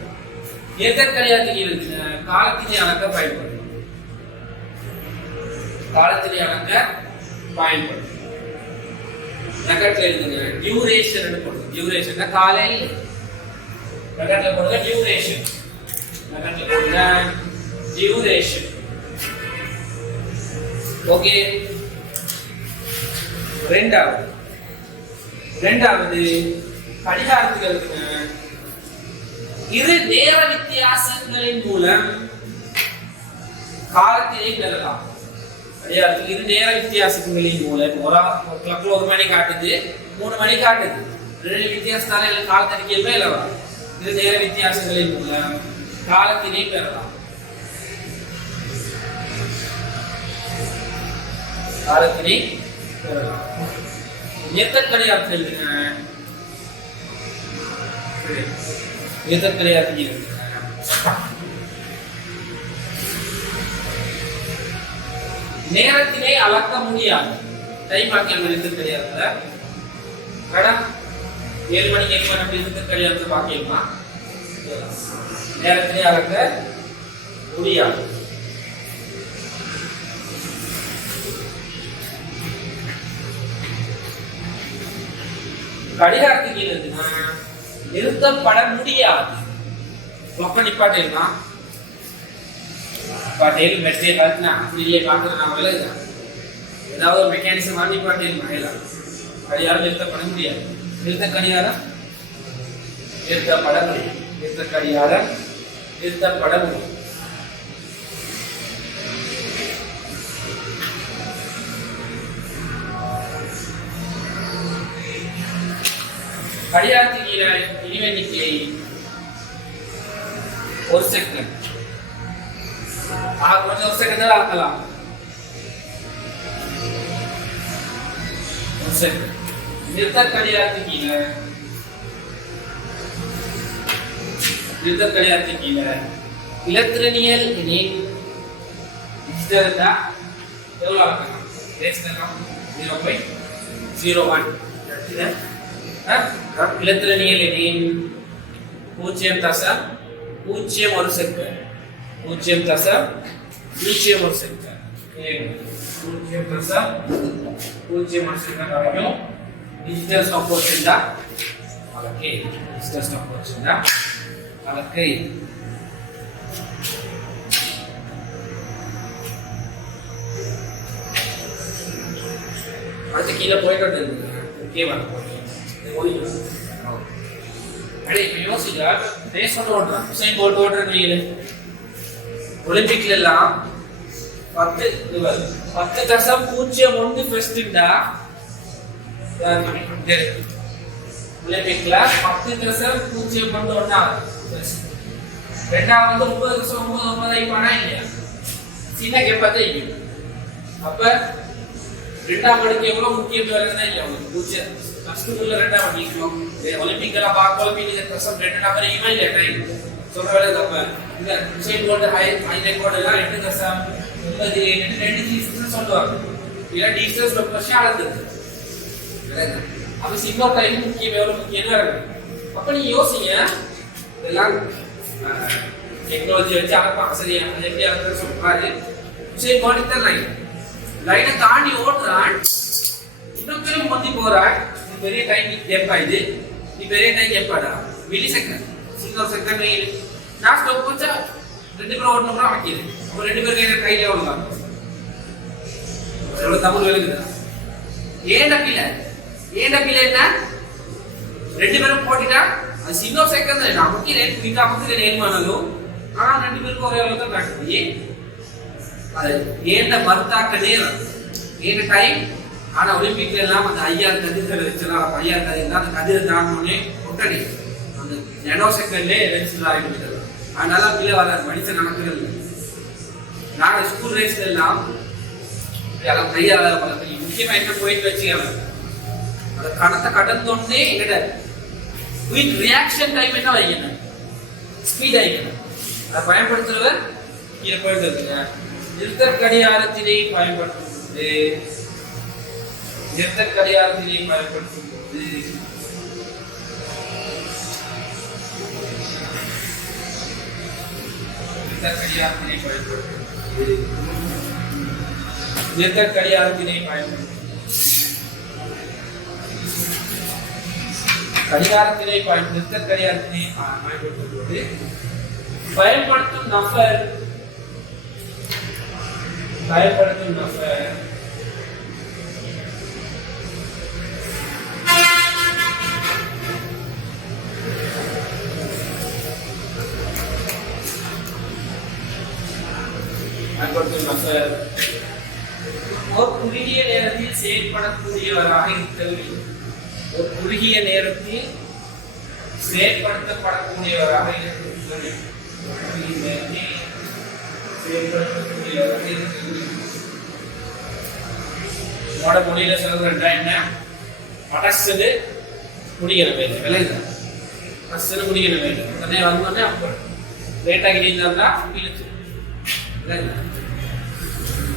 நிறுத்தல் கடிகாரத்துக்கு எழுதுங்க. காலத்தினை அளக்க பயன்படும். காலத்தினை அளக்க பயன்படும். நகட்டில் எழுதுங்க. டியூரேஷன் போடுங்க. டியூரேஷன் காலை நகட்டில் போடுங்க. டியூரேஷன் நகட்டில் போடுங்க. டியூரேஷன். ஓகே. இரண்டாவது கடிகாரத்துக்கு எழுதுங்க. இரு நேர வித்தியாசங்களின் மூலம் காலத்தினை பெறலாம். கடிகாரத்துக்கு இரு நேர வித்தியாசங்களின் மூலம் ஒரு கிளாக்ல 1 மணி காட்டுது, 3 மணி காட்டுது. 2 வித்தியாசத்தால காலத்தினை கேள்வி இல்லவா? இரு நேர வித்தியாசங்களின் மூலம் காலத்தினை பெறலாம். காலத்தினை பெறலாம். நிறுத்தல் கடிகாரத்தில் எழுதுங்க. நிறுத்தல் கடிகாரத்தில் எழுதுங்க. நேரத்தினை அளக்க முடியாது. டைம் ஆக்கியம் இருந்து தெரியாதுல மேடம் 7 மணிக்கு 8 மணி அப்படி இருந்து தெரியாது பாக்கியமா நேரத்தினை அளக்க முடியாது. கடிகாரத்துக்கு இல்லைன்னா நிறுத்தப்பட முடியாது. கிளாக் நிப்பாட்டேன்னா டெய்லி மெட்ரியை கலட்டினா அப்படியே பார்க்குற நான் விலகுதான் ஏதாவது ஒரு மெக்கானிசம் நிப்பாட்டேன் மழையில கடிகாரம் நிறுத்தப்பட முடியாது. நிறுத்த கடிகாரம் நிறுத்தப்பட முடியும். நிறுத்த கடிகாரம் நிறுத்தப்பட முடியும். கடிகாரத்துக்கு இனிவெண்ணிக்கை 1 செகண்ட். கொஞ்சம் 1 செகண்ட் தான் ஆக்கலாம். 1 செகண்ட். நிறுத்த கடிகாரத்துக்கு இலத்திரனியல் எனில் டிஜிட்டல் தான் எவ்வளவு ஆக்கலாம்? 0.01. இலத்திரனியல் எனில் 0.01 செகண்ட். 0.01 செகண்ட். 0.01 செகண்ட் வரைக்கும் டிஜிட்டல் ஸ்டாப் வாட்ச் అలాగే డిజిటల్ స్టాప్ వచ్చిందా అలాగే அது கீழே போயிட்டு இருந்தது ஓகே அடே யோசிச்சா தேசம் ஓடுறான் உசைன் போல்ட் ஓடுறது ஒலிம்பிக்ல எல்லாம் 10.01 ஃபர்ஸ்ட்டா ஒலிம்பிக்ல 10.01 ரெண்டாவது 9.99 பண்ணா இல்லையா சின்ன கேப்பா தான் அப்ப ரெண்டாம் மணிக்கு எவ்வளவு முக்கியம் வருதுன்னா இல்லையா பூஜ்ஜியம் ஃபர்ஸ்ட்டுக்குள்ள ரெண்டாம் மணிக்கும் ஒலிம்பிக்ல பார்க்க ஒலிம்பிக் கஷ்டம் 2 நம்பர் ஈமா இல்லையா டைம் சொல்ற வேலை தப்ப இந்த உசைன் போல்ட் ஹை ரெக்கார்ட் எல்லாம் 8.2 டிஸ்டன்ஸ் சொல்லுவாங்க இல்ல டிஸ்டன்ஸ் லொகேஷன் அளந்துருக்கு அப்ப சிக்னல் டைம் முக்கியம் எவ்வளவு முக்கியமா இருக்கு அப்ப நீ யோசிங்க இதெல்லாம் டெக்னாலஜி வச்சு அளப்பாங்க சரியா எப்படி அளக்குறது சொல்றாரு உசைன் போல்ட் தான் லைனை தாண்டி ஓடுறான் இன்னும் திரும்ப முந்தி போறான் பெரிய டைம் கேப்பா இது நீ பெரிய டைம் கேப்பாடா மில்லி செகண்ட் சிக்னல் செகண்ட் நான் ஸ்டாப் வச்சா 2 பேரும் ஓடணும் அமைக்கிறது அப்ப 2 பேருக்கு என்ன கையில ஓடலாம் எவ்வளவு தமிழ் விளங்குதா ஏண்ட பிள்ளை என்ன 2 பேரும் போட்டிட்டா அது சிக்னல் செகண்ட் தான் நமக்கு நமக்கு நேர்மானாலும் ஆனா 2 பேருக்கு ஒரே அளவு தான் காட்டுது அது ஏண்ட மறுத்தாக்க நேரம் ஏண்ட டைம் ஆனா ஒலிம்பிக்ல எல்லாம் அந்த 5000 கதிர்கள் வச்சலாம் 5000 கதிர்கள் அந்த கதிரை தாண்டோடனே ஒட்டடி அந்த நெனோ செகண்ட்லே ரேஸ்ல ஆகிட்டு அதனால கீழே வராது மனுஷன் நடக்கிறது நாங்கள் ஸ்கூல் ரேஸ்ல எல்லாம் அதெல்லாம் கையால முக்கியமா என்ன போயிட்டு வச்சுக்கலாம் அந்த கணத்தை கடந்தோடனே எங்கிட்ட குயிக் ரியாக்ஷன் டைம் என்ன வைக்கணும் ஸ்பீட் ஆகிக்கணும் அதை பயன்படுத்துறவர் கீழே போயிட்டு இருக்குங்க நிறுத்த கடிகாரத்தினை பயன்படுத்தும் போது பயன்படுத்தும் நபர் ஒரு குறுகிய நேரத்தில் செயல்படக்கூடியவராக இருத்தல் வேண்டும். ஒரு குறுகிய நேரத்தில் செயல்படுத்தப்படக்கூடியவராக இருத்தல் வேண்டும். உங்களோட மொழியில சொல்றா என்ன படசது முடிகிற வேலை விளையுது படசது முடிகிற வேலை உடனே வந்தோடனே அப்போ லேட்டாக இருந்தா இழுத்து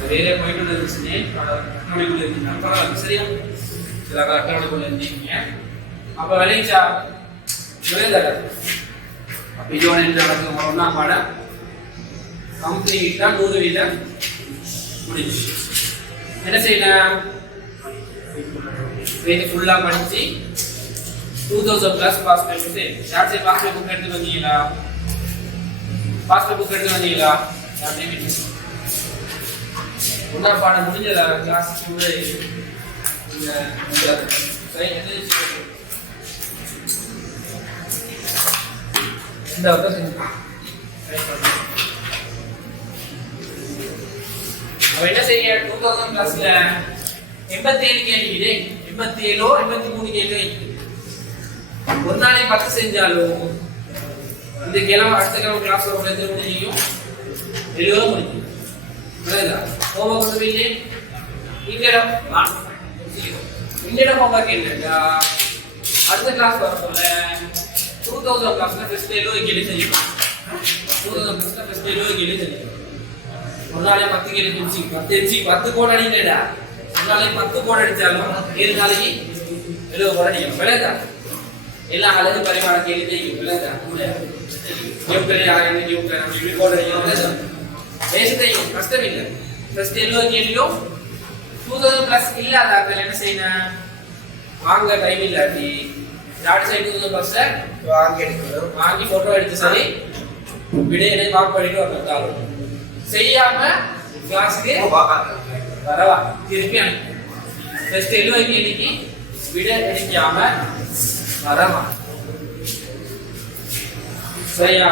வேற போயிட்டு இருந்துச்சுன்னே அட்டவணைக்குள்ள இருந்தீங்க பரவாயில்ல சரியா சில அட்டவணைக்குள்ள இருந்தீங்க அப்ப விளைச்சா விளையாட அப்ப இதோட என்ன நடக்கும் ஒன்னா பாடம் கம்ப்ளீட்டா 100 வீதம் முடிஞ்சு என்ன செய்யணும் இது ஃபுல்லா படிச்சு 2000 பிளஸ் பாஸ் பண்ணிட்டு யாரே பாஸ் புக் எடுத்து வந்தீங்களா பாஸ் புக் எடுத்து வந்தீங்களா யாரே வீட்டு ஒன்னா பாடம் முடிஞ்சதா கிளாஸ் கூட இந்த சரி இந்த வட்டம் அவ என்ன செய்ய 2000 கிளாஸ்ல 87 கேள்வி இதே 87 83 கேள்வி ஒரு நாளை 10 செஞ்சாலும் இந்த கிழமை அடுத்த கிழமை கிளாஸ்ல ஒரு எத்தனை முடியும் 70 முடியும் புரியுதா ஹோம்வொர்க் கொண்டு போய் இங்கட ஹோம்வொர்க் என்னடா அடுத்த கிளாஸ் வரப்போல 2000 கிளாஸ்ல ஃபர்ஸ்ட் 70 கேள்வி செய்யணும் 2000 கிளாஸ்ல ஃபர்ஸ்ட் 70 கேள்வி செய்யணும் ஒரு நாளை 10 கேள்வி முடிச்சு 10 கோட் அடிக்கடா ஒரு நாளை 10 கோட் அடிச்சாலும் 7 நாளைக்கு 70 கோட் அடிக்கணும் விளையாதா எல்லா அழகு பரிமாண கேள்வி தெரியும் விளையாதா நியூக்ளியர் யாராவது நியூக்ளியர் அப்படி கோட் அடிக்கணும் விளையாதா பேச தெரியும் கஷ்டம் இல்லை ஃபர்ஸ்ட் 70 கேள்வியும் 2000 பிளஸ் இல்லாத என்ன செய்யணும் வாங்க டைம் இல்லாட்டி டாட் சைடு 2000 பிளஸ் வாங்கி போட்டோ எடுத்து சரி விடையை மார்க் பண்ணிட்டு வரணும் செய்யாம கிளாஸ்க்கு வரவா திருப்பி அனுப்பு ஃபர்ஸ்ட் 70 கேள்விக்கு விடை எடுக்காம வரவா சரியா